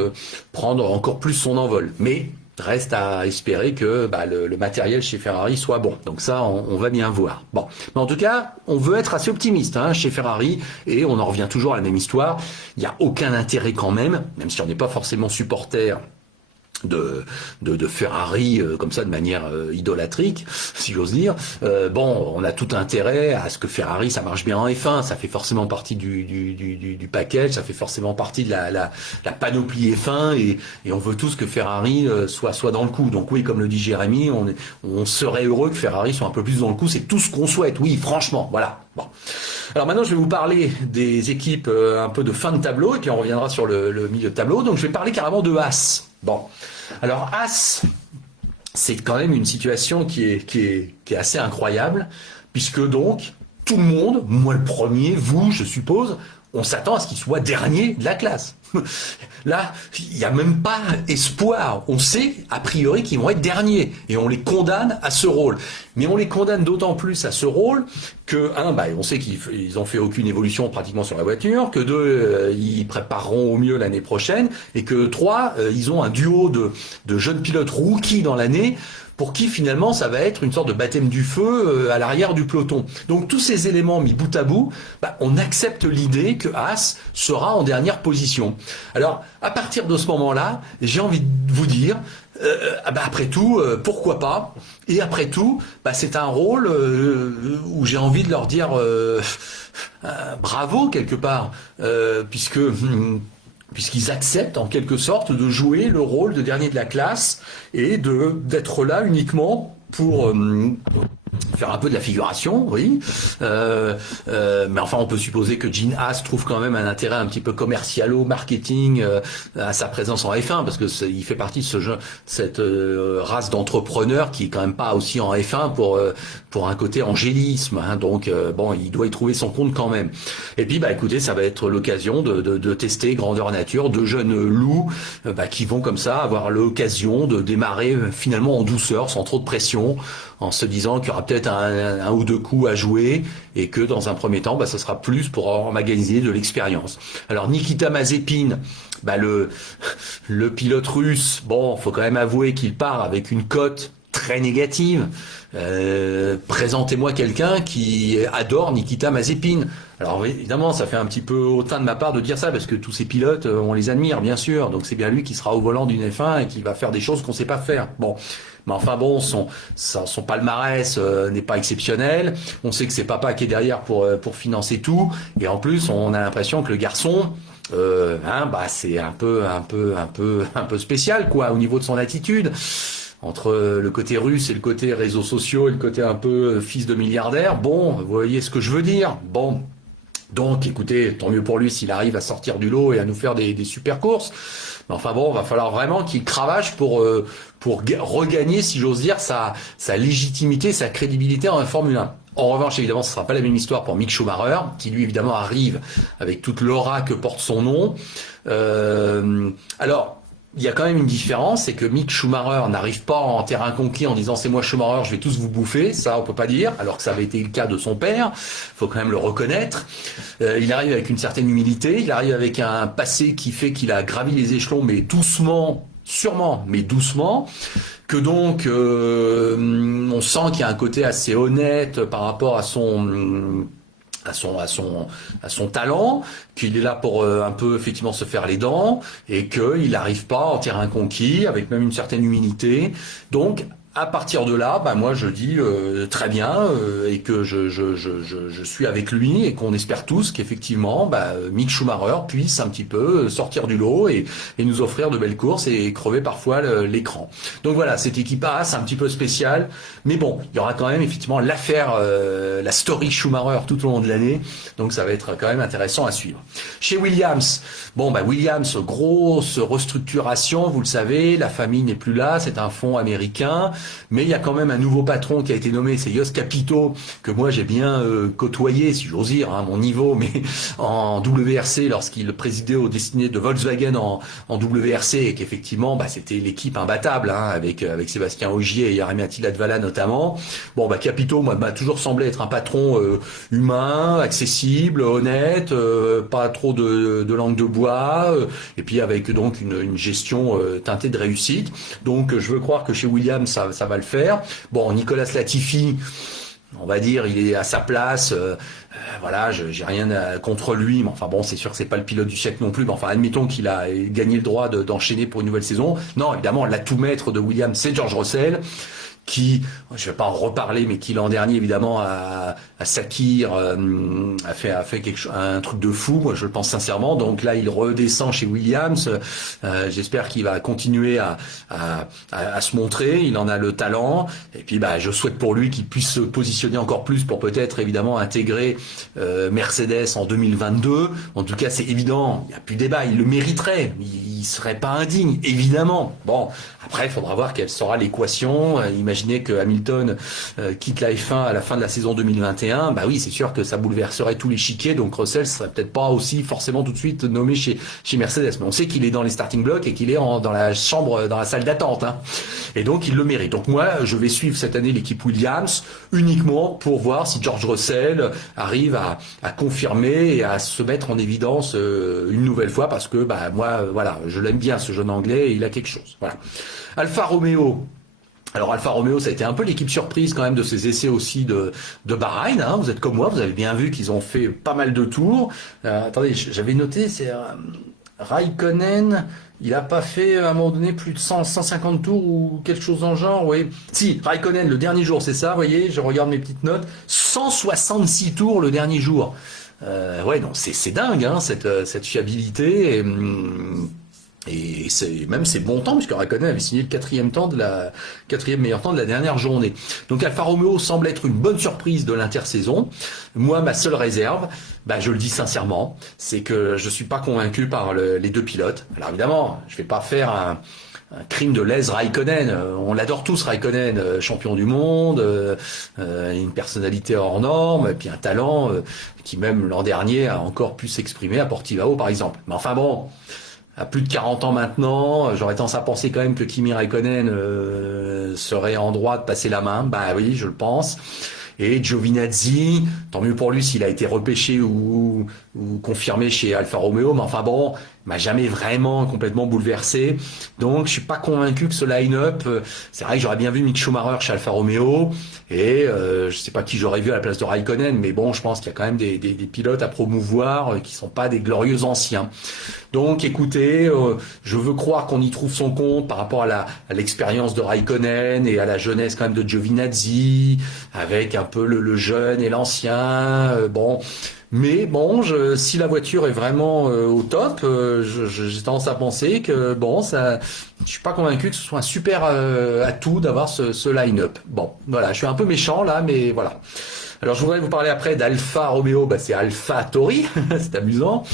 prendre encore plus son envol. Mais reste à espérer que le matériel chez Ferrari soit bon. Donc ça, on va bien voir. Bon, mais en tout cas, on veut être assez optimiste chez Ferrari et on en revient toujours à la même histoire. Il n'y a aucun intérêt quand même si on n'est pas forcément supporter de Ferrari comme ça de manière idolâtrique, si j'ose dire. On a tout intérêt à ce que Ferrari ça marche bien en F1, ça fait forcément partie du package, ça fait forcément partie de la panoplie F1 et on veut tous que Ferrari soit dans le coup. Donc oui, comme le dit Jérémy, on serait heureux que Ferrari soit un peu plus dans le coup, c'est tout ce qu'on souhaite. Oui, franchement, voilà. Bon. Alors maintenant, je vais vous parler des équipes un peu de fin de tableau et puis on reviendra sur le milieu de tableau. Donc je vais parler carrément de Haas. Bon. Alors Haas, c'est quand même une situation qui est assez incroyable, puisque donc tout le monde, moi le premier, vous je suppose, on s'attend à ce qu'il soit dernier de la classe. Là, il n'y a même pas espoir. On sait, a priori, qu'ils vont être derniers. Et on les condamne à ce rôle. Mais on les condamne d'autant plus à ce rôle que, on sait qu'ils ont fait aucune évolution pratiquement sur la voiture, que 2, ils prépareront au mieux l'année prochaine, et que 3, ils ont un duo de jeunes pilotes rookies dans l'année, pour qui finalement ça va être une sorte de baptême du feu à l'arrière du peloton. Donc tous ces éléments mis bout à bout, on accepte l'idée que Haas sera en dernière position. Alors à partir de ce moment-là, j'ai envie de vous dire, après tout, pourquoi pas? Et après tout, c'est un rôle où j'ai envie de leur dire bravo quelque part, puisqu'ils acceptent en quelque sorte de jouer le rôle de dernier de la classe et d'être là uniquement pour faire un peu de la figuration, oui. Mais enfin, on peut supposer que Gene Haas trouve quand même un intérêt un petit peu commercialo-marketing à sa présence en F1, parce que il fait partie de cette race d'entrepreneurs qui est quand même pas aussi en F1 pour un côté angélisme. Hein. Donc, bon, il doit y trouver son compte quand même. Et puis, bah, écoutez, ça va être l'occasion de tester grandeur nature, deux jeunes loups qui vont comme ça avoir l'occasion de démarrer finalement en douceur, sans trop de pression, en se disant qu'il y aura peut-être un ou deux coups à jouer et que dans un premier temps, ça sera plus pour emmagasiner de l'expérience. Alors Nikita Mazepin, le pilote russe, bon, faut quand même avouer qu'il part avec une cote très négative. Présentez-moi quelqu'un qui adore Nikita Mazepin. Alors évidemment, ça fait un petit peu hautain de ma part de dire ça, parce que tous ces pilotes, on les admire, bien sûr. Donc c'est bien lui qui sera au volant d'une F1 et qui va faire des choses qu'on sait pas faire. Bon. Mais enfin bon, son palmarès n'est pas exceptionnel. On sait que c'est papa qui est derrière pour financer tout. Et en plus, on a l'impression que le garçon, c'est un peu spécial, quoi, au niveau de son attitude. Entre le côté russe et le côté réseaux sociaux et le côté un peu fils de milliardaire. Bon, vous voyez ce que je veux dire. Bon. Donc, écoutez, tant mieux pour lui s'il arrive à sortir du lot et à nous faire des super courses. Mais enfin bon, va falloir vraiment qu'il cravache pour regagner, si j'ose dire, sa légitimité, sa crédibilité en Formule 1. En revanche, évidemment, ce sera pas la même histoire pour Mick Schumacher, qui lui, évidemment, arrive avec toute l'aura que porte son nom. Alors, il y a quand même une différence, c'est que Mick Schumacher n'arrive pas en terrain conquis en disant c'est moi Schumacher, je vais tous vous bouffer, ça on peut pas dire, alors que ça avait été le cas de son père, faut quand même le reconnaître. Il arrive avec une certaine humilité, il arrive avec un passé qui fait qu'il a gravi les échelons, mais doucement, sûrement, mais doucement, que donc on sent qu'il y a un côté assez honnête par rapport à son talent, qu'il est là pour un peu effectivement se faire les dents et qu'il n'arrive pas en terrain conquis avec même une certaine humilité. Donc à partir de là, moi je dis très bien et que je suis avec lui et qu'on espère tous qu'effectivement Mick Schumacher puisse un petit peu sortir du lot et nous offrir de belles courses et crever parfois l'écran. Donc voilà, cette équipe A, c'est un petit peu spécial, mais bon, il y aura quand même effectivement l'affaire, la story Schumacher tout au long de l'année, donc ça va être quand même intéressant à suivre. Chez Williams, Williams, grosse restructuration, vous le savez, la famille n'est plus là, c'est un fonds américain. Mais il y a quand même un nouveau patron qui a été nommé, c'est Jost Capito, que moi j'ai bien côtoyé, si j'ose dire, à mon niveau, mais en WRC, lorsqu'il présidait aux destinées de Volkswagen en WRC, et qu'effectivement, c'était l'équipe imbattable, avec Sébastien Ogier et Jaromir Latvala notamment. Capito, moi, m'a toujours semblé être un patron humain, accessible, honnête, pas trop de langue de bois, et puis avec donc une gestion teintée de réussite. Donc je veux croire que chez Williams, ça va le faire. Bon, Nicolas Latifi, on va dire, il est à sa place. J'ai rien contre lui, mais enfin bon, c'est sûr que c'est pas le pilote du siècle non plus. Mais enfin, admettons qu'il a gagné le droit d'enchaîner pour une nouvelle saison. Non, évidemment, l'atout maître de Williams, c'est George Russell, qui, je vais pas en reparler, mais qui l'an dernier évidemment à Sakir a fait un truc de fou, moi je le pense sincèrement. Donc là il redescend chez Williams, j'espère qu'il va continuer à se montrer, il en a le talent, et puis je souhaite pour lui qu'il puisse se positionner encore plus pour peut-être évidemment intégrer Mercedes en 2022. En tout cas c'est évident, il n'y a plus de débat, il le mériterait, il serait pas indigne, évidemment. Bon, après il faudra voir quelle sera l'équation. Imaginez que Hamilton quitte la F1 à la fin de la saison 2021, oui, c'est sûr que ça bouleverserait tous les chiquiers, donc Russell serait peut-être pas aussi forcément tout de suite nommé chez Mercedes, mais on sait qu'il est dans les starting blocks et qu'il est dans la salle d'attente, et donc il le mérite. Donc moi, je vais suivre cette année l'équipe Williams uniquement pour voir si George Russell arrive à confirmer et à se mettre en évidence une nouvelle fois, parce que moi, voilà, je l'aime bien ce jeune anglais et il a quelque chose. Voilà. Alfa Romeo. Alors Alfa Romeo, ça a été un peu l'équipe surprise quand même de ces essais aussi de Bahreïn. Vous êtes comme moi, vous avez bien vu qu'ils ont fait pas mal de tours. Attendez, j'avais noté, c'est Raikkonen, il n'a pas fait à un moment donné plus de 150 tours ou quelque chose dans le genre, oui. Si, Raikkonen, le dernier jour, c'est ça, vous voyez, je regarde mes petites notes, 166 tours le dernier jour. Donc c'est dingue, cette fiabilité. Et c'est bon temps, puisque Raikkonen avait signé le quatrième meilleur temps de la dernière journée. Donc Alfa Romeo semble être une bonne surprise de l'intersaison. Moi, ma seule réserve, bah, je le dis sincèrement, c'est que je suis pas convaincu par les deux pilotes. Alors évidemment, je vais pas faire un crime de lèse Raikkonen. On l'adore tous, Raikkonen, champion du monde, une personnalité hors norme, et puis un talent qui même l'an dernier a encore pu s'exprimer à Portimao par exemple. Mais enfin bon, à plus de 40 ans maintenant, j'aurais tendance à penser quand même que Kimi Raikkonen serait en droit de passer la main. Bah oui, je le pense. Et Giovinazzi, tant mieux pour lui s'il a été repêché ou confirmé chez Alfa Romeo, mais enfin bon, il m'a jamais vraiment complètement bouleversé. Donc je suis pas convaincu que ce line-up, c'est vrai que j'aurais bien vu Mick Schumacher chez Alfa Romeo, et je sais pas qui j'aurais vu à la place de Raikkonen, mais bon, je pense qu'il y a quand même des pilotes à promouvoir qui sont pas des glorieux anciens. Donc écoutez, je veux croire qu'on y trouve son compte par rapport à l'expérience de Raikkonen et à la jeunesse quand même de Giovinazzi, avec un peu le jeune et l'ancien. Bon, mais bon, si la voiture est vraiment au top, j'ai tendance à penser que bon, je suis pas convaincu que ce soit un super atout d'avoir ce line-up. Bon, voilà, je suis un peu méchant là, mais voilà. Alors je voudrais vous parler après d'Alfa Romeo, bah, c'est AlphaTauri, c'est amusant.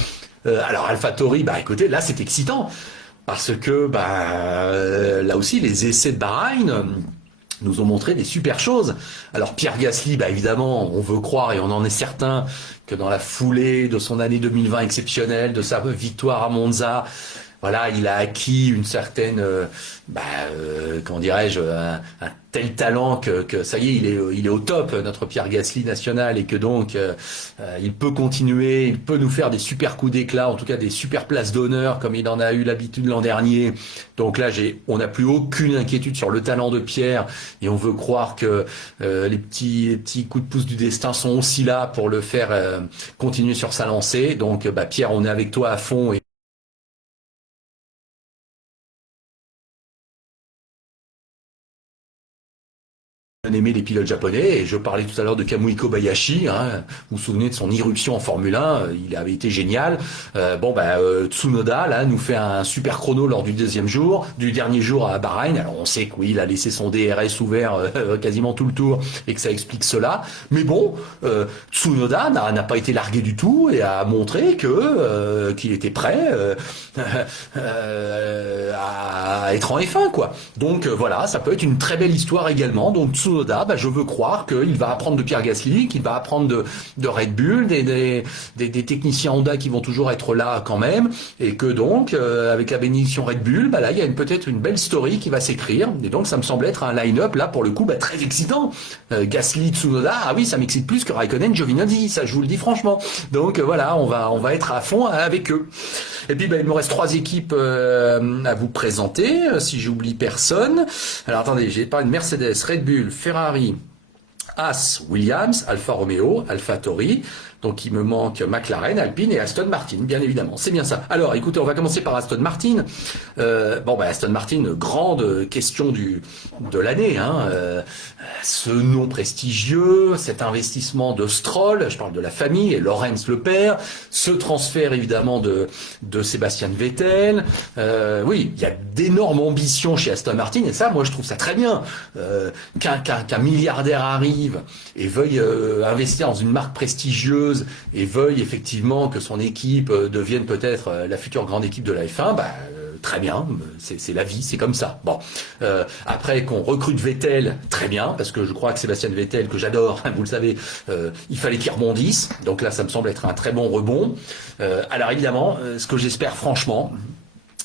Alors AlphaTauri, bah écoutez, là c'est excitant parce que bah là aussi les essais de Bahreïn nous ont montré des super choses. Alors Pierre Gasly, bah évidemment, on veut croire et on en est certain que dans la foulée de son année 2020 exceptionnelle, de sa victoire à Monza, voilà, il a acquis une certaine, comment dirais-je, un tel talent que ça y est, il est au top, notre Pierre Gasly national, et que donc il peut continuer, il peut nous faire des super coups d'éclat, en tout cas des super places d'honneur comme il en a eu l'habitude l'an dernier. Donc là, on n'a plus aucune inquiétude sur le talent de Pierre, et on veut croire que les petits coups de pouce du destin sont aussi là pour le faire continuer sur sa lancée. Donc, bah, Pierre, on est avec toi à fond. Bien aimé les pilotes japonais, et je parlais tout à l'heure de Kamui Kobayashi, hein, vous vous souvenez de son irruption en Formule 1, il avait été génial. Tsunoda là nous fait un super chrono lors du dernier jour à Bahreïn. Alors on sait que oui, il a laissé son DRS ouvert quasiment tout le tour et que ça explique cela. Mais bon, Tsunoda n'a pas été largué du tout et a montré que qu'il était prêt à être en F1 quoi. Donc voilà, ça peut être une très belle histoire également. Donc Tsunoda, bah, je veux croire qu'il va apprendre de Pierre Gasly, qu'il va apprendre de Red Bull, des techniciens Honda qui vont toujours être là quand même, et que donc, avec la bénédiction Red Bull, bah, là, il y a peut-être une belle story qui va s'écrire, et donc ça me semble être un line-up, là, pour le coup, bah, très excitant. Gasly, Tsunoda, ah oui, ça m'excite plus que Raikkonen, Giovinazzi, ça je vous le dis franchement. Donc voilà, on va être à fond avec eux. Et puis, bah, il me reste 3 équipes à vous présenter, si j'oublie personne. Alors attendez, j'ai pas une Mercedes, Red Bull, Ferrari, Haas, Williams, Alfa Romeo, AlphaTauri. Donc il me manque McLaren, Alpine et Aston Martin, bien évidemment. C'est bien ça. Alors écoutez, on va commencer par Aston Martin. Aston Martin, grande question de l'année. Hein. Ce nom prestigieux, cet investissement de Stroll, je parle de la famille, et Lawrence le père, ce transfert évidemment de Sébastien Vettel. Oui, il y a d'énormes ambitions chez Aston Martin, et ça, moi je trouve ça très bien. Qu'un milliardaire arrive et veuille investir dans une marque prestigieuse et veuille effectivement que son équipe devienne peut-être la future grande équipe de la F1, très bien, c'est la vie, c'est comme ça. Bon, après qu'on recrute Vettel, très bien, parce que je crois que Sébastien Vettel, que j'adore, vous le savez, il fallait qu'il rebondisse, donc là ça me semble être un très bon rebond. Alors évidemment, ce que j'espère franchement,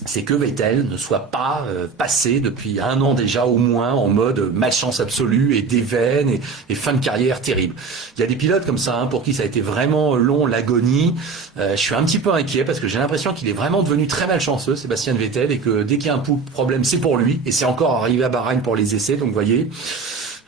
c'est que Vettel ne soit pas passé depuis 1 an déjà au moins en mode malchance absolue et déveine et fin de carrière terrible. Il y a des pilotes comme ça pour qui ça a été vraiment long l'agonie. Je suis un petit peu inquiet parce que j'ai l'impression qu'il est vraiment devenu très malchanceux, Sébastien Vettel, et que dès qu'il y a un problème, c'est pour lui, et c'est encore arrivé à Bahreïn pour les essais, donc vous voyez.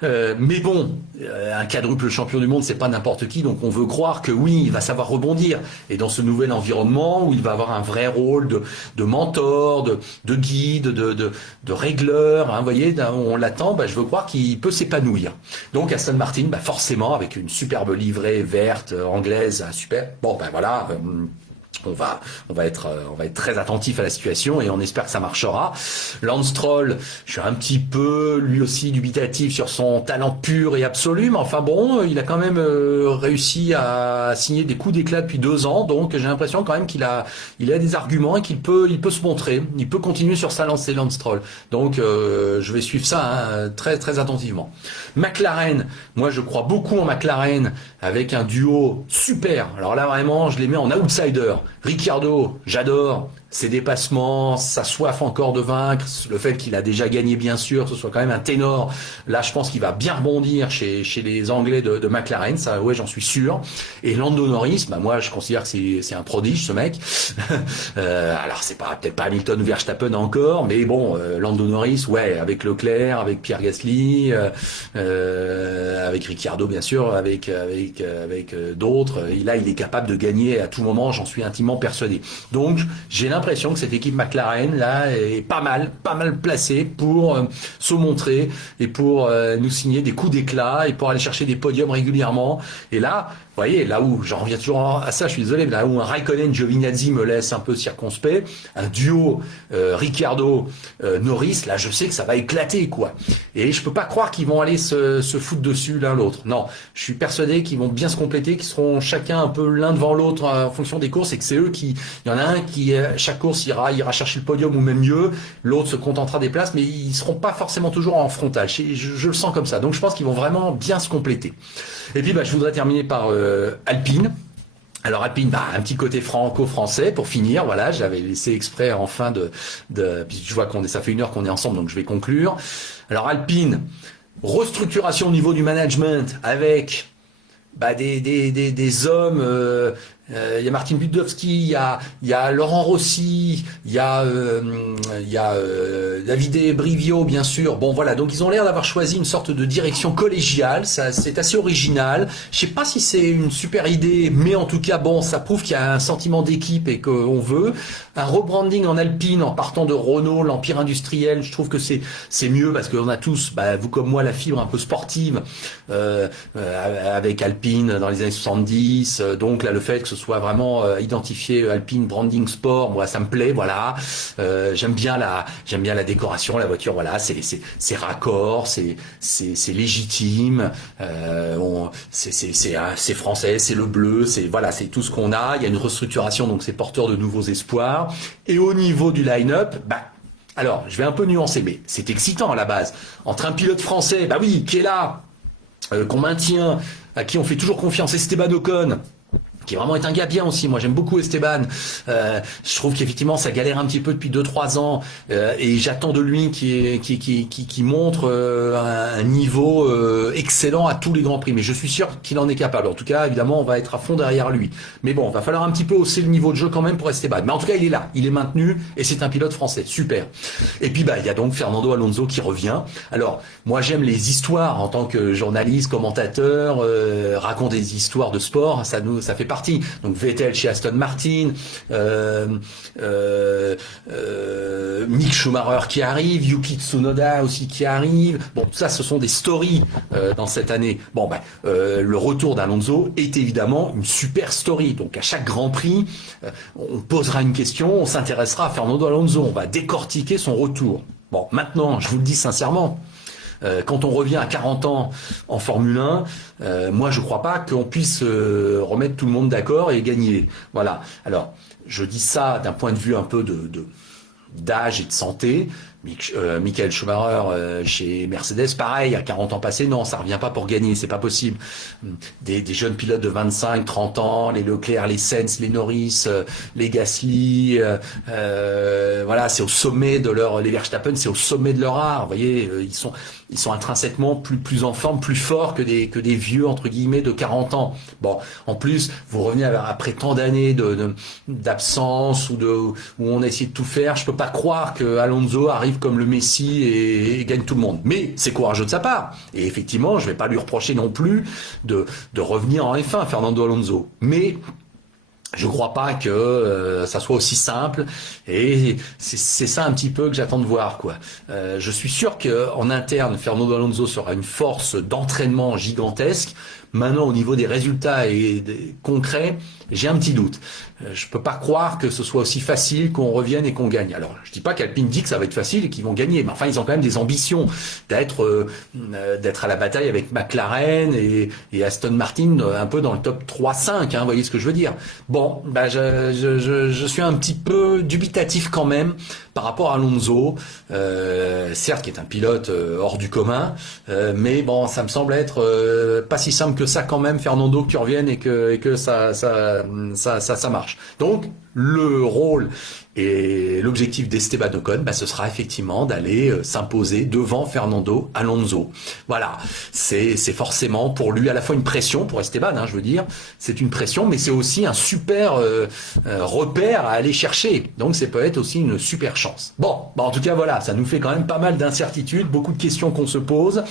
Mais bon, un quadruple champion du monde, c'est pas n'importe qui, donc on veut croire que oui, il va savoir rebondir. Et dans ce nouvel environnement où il va avoir un vrai rôle de mentor, de guide, de régleur, hein, vous voyez, on l'attend, je veux croire qu'il peut s'épanouir. Donc Aston Martin, forcément, avec une superbe livrée verte anglaise, super. Bon, voilà. on va être très attentif à la situation et on espère que ça marchera. Lance Stroll, je suis un petit peu lui aussi dubitatif sur son talent pur et absolu, mais enfin bon, il a quand même réussi à signer des coups d'éclat depuis 2 ans, donc j'ai l'impression quand même il a des arguments et il peut se montrer, il peut continuer sur sa lancée, Lance Stroll. Donc je vais suivre ça très très attentivement. McLaren, moi je crois beaucoup en McLaren avec un duo super. Alors là vraiment, je les mets en outsider. Ricciardo, j'adore ses dépassements, sa soif encore de vaincre, le fait qu'il a déjà gagné bien sûr, que ce soit quand même un ténor. Là, je pense qu'il va bien rebondir chez les Anglais de McLaren, ça, ouais, j'en suis sûr. Et Lando Norris, bah moi, je considère que c'est un prodige ce mec. Alors c'est peut-être pas Hamilton ou Verstappen encore, mais bon, Lando Norris, ouais, avec Leclerc, avec Pierre Gasly, avec Ricciardo bien sûr, avec d'autres. Et là, il est capable de gagner à tout moment, j'en suis intimement persuadé. Donc, j'ai l'impression que cette équipe McLaren là est pas mal placée pour se montrer et pour nous signer des coups d'éclat et pour aller chercher des podiums régulièrement. Et là, vous voyez, là où j'en reviens toujours à ça, je suis désolé, mais là où un Raikkonen Giovinazzi me laisse un peu circonspect, un duo Ricciardo Norris, là je sais que ça va éclater quoi. Et je peux pas croire qu'ils vont aller se foutre dessus l'un l'autre. Non, je suis persuadé qu'ils vont bien se compléter, qu'ils seront chacun un peu l'un devant l'autre en fonction des courses et que c'est eux il y en a un qui chaque course ira chercher le podium ou même mieux, l'autre se contentera des places, mais ils seront pas forcément toujours en frontal. Je le sens comme ça. Donc je pense qu'ils vont vraiment bien se compléter. Et puis je voudrais terminer par Alpine. Alors Alpine, un petit côté franco-français pour finir. Voilà, j'avais laissé exprès en fin puis je vois ça fait 1 heure qu'on est ensemble, donc je vais conclure. Alors Alpine, restructuration au niveau du management avec des hommes. Il y a Martin Budowski, il y a Laurent Rossi, il y a Davide Brivio bien sûr. Bon voilà, donc ils ont l'air d'avoir choisi une sorte de direction collégiale. Ça, c'est assez original. Je sais pas si c'est une super idée, mais en tout cas bon, ça prouve qu'il y a un sentiment d'équipe et qu'on veut un rebranding en Alpine en partant de Renault, l'empire industriel. Je trouve que c'est mieux parce qu'on a tous, vous comme moi, la fibre un peu sportive avec Alpine dans les années 70. Donc là, le fait que ce soit vraiment identifié Alpine Branding Sport, moi ça me plaît, voilà. J'aime bien la décoration, la voiture, voilà, c'est raccord, c'est légitime, c'est français, c'est le bleu, c'est tout ce qu'on a. Il y a une restructuration, donc c'est porteur de nouveaux espoirs. Et au niveau du line-up, alors je vais un peu nuancer, mais c'est excitant à la base. Entre un pilote français, oui, qui est là, qu'on maintient, à qui on fait toujours confiance, Esteban Ocon, qui vraiment est un gars bien aussi. Moi, j'aime beaucoup Esteban. Je trouve qu'effectivement, ça galère un petit peu depuis 2-3 ans, et j'attends de lui qui montre un niveau excellent à tous les grands prix. Mais je suis sûr qu'il en est capable. En tout cas, évidemment, on va être à fond derrière lui. Mais bon, va falloir un petit peu hausser le niveau de jeu quand même pour Esteban. Mais en tout cas, il est là, il est maintenu, et c'est un pilote français, super. Et puis, il y a donc Fernando Alonso qui revient. Alors, moi, j'aime les histoires en tant que journaliste, commentateur, raconter des histoires de sport. Ça fait partie. Donc Vettel chez Aston Martin, Mick Schumacher qui arrive, Yuki Tsunoda aussi qui arrive. Bon, tout ça, ce sont des stories dans cette année. Bon, le retour d'Alonso est évidemment une super story. Donc à chaque Grand Prix, on posera une question, on s'intéressera à Fernando Alonso, on va décortiquer son retour. Bon, maintenant, je vous le dis sincèrement, quand on revient à 40 ans en Formule 1, moi je crois pas qu'on puisse remettre tout le monde d'accord et gagner. Voilà. Alors, je dis ça d'un point de vue un peu d'âge et de santé. Michael Schumacher chez Mercedes, pareil, à 40 ans passés, non, ça revient pas pour gagner, c'est pas possible. Des jeunes pilotes de 25, 30 ans, les Leclerc, les Sainz, les Norris, les Gasly, voilà, c'est au sommet de les Verstappen, c'est au sommet de leur art. Vous voyez, ils sont intrinsèquement plus en forme, plus forts que des vieux entre guillemets de 40 ans. Bon, en plus, vous revenez après tant d'années d'absence où on a essayé de tout faire. Je peux pas croire que Alonso arrive comme le Messi et gagne tout le monde. Mais c'est courageux de sa part. Et effectivement, je vais pas lui reprocher non plus de revenir en F1, Fernando Alonso. Mais je crois pas que ça soit aussi simple, et c'est ça un petit peu que j'attends de voir, quoi. Je suis sûr que en interne, Fernando Alonso sera une force d'entraînement gigantesque. Maintenant, au niveau des résultats et des concrets, j'ai un petit doute. Je peux pas croire que ce soit aussi facile qu'on revienne et qu'on gagne. Alors, je dis pas qu'Alpine dit que ça va être facile et qu'ils vont gagner, mais enfin, ils ont quand même des ambitions d'être à la bataille avec McLaren et Aston Martin un peu dans le top 3-5, hein, vous voyez ce que je veux dire. Bon, bah, je suis un petit peu dubitatif quand même par rapport à Alonso, certes qui est un pilote hors du commun, mais bon, ça me semble être pas si simple que ça quand même, Fernando, que tu reviennes et que ça marche. Donc, le rôle et l'objectif d'Esteban Ocon, ce sera effectivement d'aller s'imposer devant Fernando Alonso. Voilà, c'est forcément pour lui à la fois une pression, pour Esteban, je veux dire, c'est une pression, mais c'est aussi un super repère à aller chercher. Donc, ça peut être aussi une super chance. Bon, en tout cas, voilà, ça nous fait quand même pas mal d'incertitudes, beaucoup de questions qu'on se pose.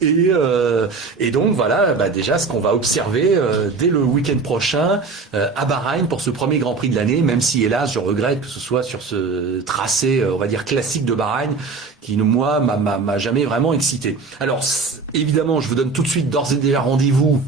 Et donc, voilà, déjà, ce qu'on va observer dès le week-end prochain à Bahreïn pour ce premier Grand Prix de l'année, même si, hélas, je regrette que ce soit sur ce tracé, on va dire, classique de Bahreïn, qui, moi, m'a jamais vraiment excité. Alors, évidemment, je vous donne tout de suite d'ores et déjà rendez-vous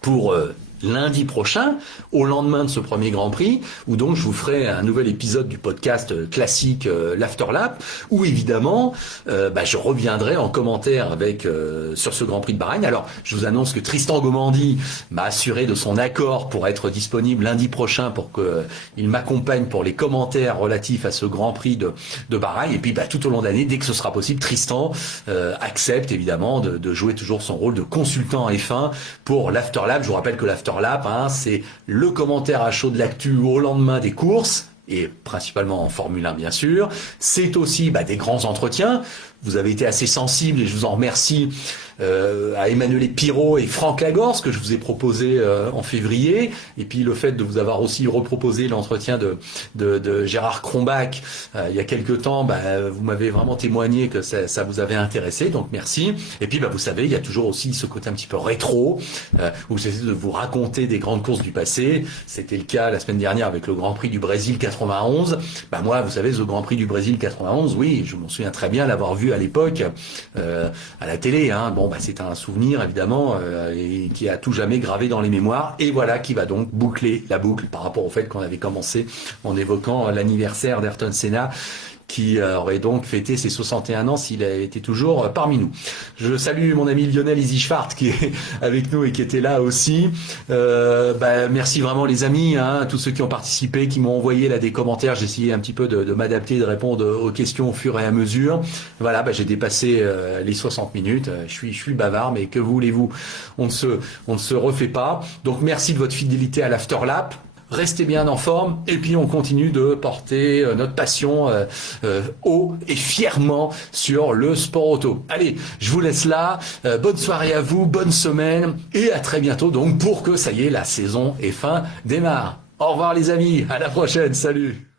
pour lundi prochain, au lendemain de ce premier Grand Prix, où donc je vous ferai un nouvel épisode du podcast classique l'Afterlap, où évidemment je reviendrai en commentaire avec sur ce Grand Prix de Bahreïn. Alors je vous annonce que Tristan Gomandi m'a assuré de son accord pour être disponible lundi prochain pour qu'il m'accompagne pour les commentaires relatifs à ce Grand Prix de Bahreïn. Et puis tout au long de l'année, dès que ce sera possible, Tristan accepte évidemment de jouer toujours son rôle de consultant F1 pour l'Afterlap. Je vous rappelle que l'Afterlap, c'est le commentaire à chaud de l'actu au lendemain des courses, et principalement en Formule 1 bien sûr. C'est aussi des grands entretiens. Vous avez été assez sensible et je vous en remercie à Emmanuel Pirot et Franck Lagorce que je vous ai proposé en février, et puis le fait de vous avoir aussi reproposé l'entretien de Gérard Cronbach il y a quelques temps, vous m'avez vraiment témoigné que ça vous avait intéressé, donc merci. Et puis vous savez, il y a toujours aussi ce côté un petit peu rétro où j'essaie de vous raconter des grandes courses du passé. C'était le cas la semaine dernière avec le Grand Prix du Brésil 91. Moi, vous savez, ce Grand Prix du Brésil 91, oui, je m'en souviens très bien l'avoir vu à l'époque à la télé. C'est un souvenir évidemment et qui a tout jamais gravé dans les mémoires, et voilà qui va donc boucler la boucle par rapport au fait qu'on avait commencé en évoquant l'anniversaire d'Ayrton Senna, qui aurait donc fêté ses 61 ans s'il était toujours parmi nous. Je salue mon ami Lionel Easy-Schwartz qui est avec nous et qui était là aussi. Merci vraiment les amis, tous ceux qui ont participé, qui m'ont envoyé là des commentaires. J'ai essayé un petit peu de m'adapter, de répondre aux questions au fur et à mesure. Voilà, j'ai dépassé les 60 minutes. Je suis bavard, mais que voulez-vous, on ne se refait pas. Donc merci de votre fidélité à l'Afterlap. Restez bien en forme, et puis on continue de porter notre passion haut et fièrement sur le sport auto. Allez, je vous laisse là. Bonne soirée à vous, bonne semaine, et à très bientôt donc pour que ça y est, la saison F1 démarre. Au revoir les amis, à la prochaine, salut.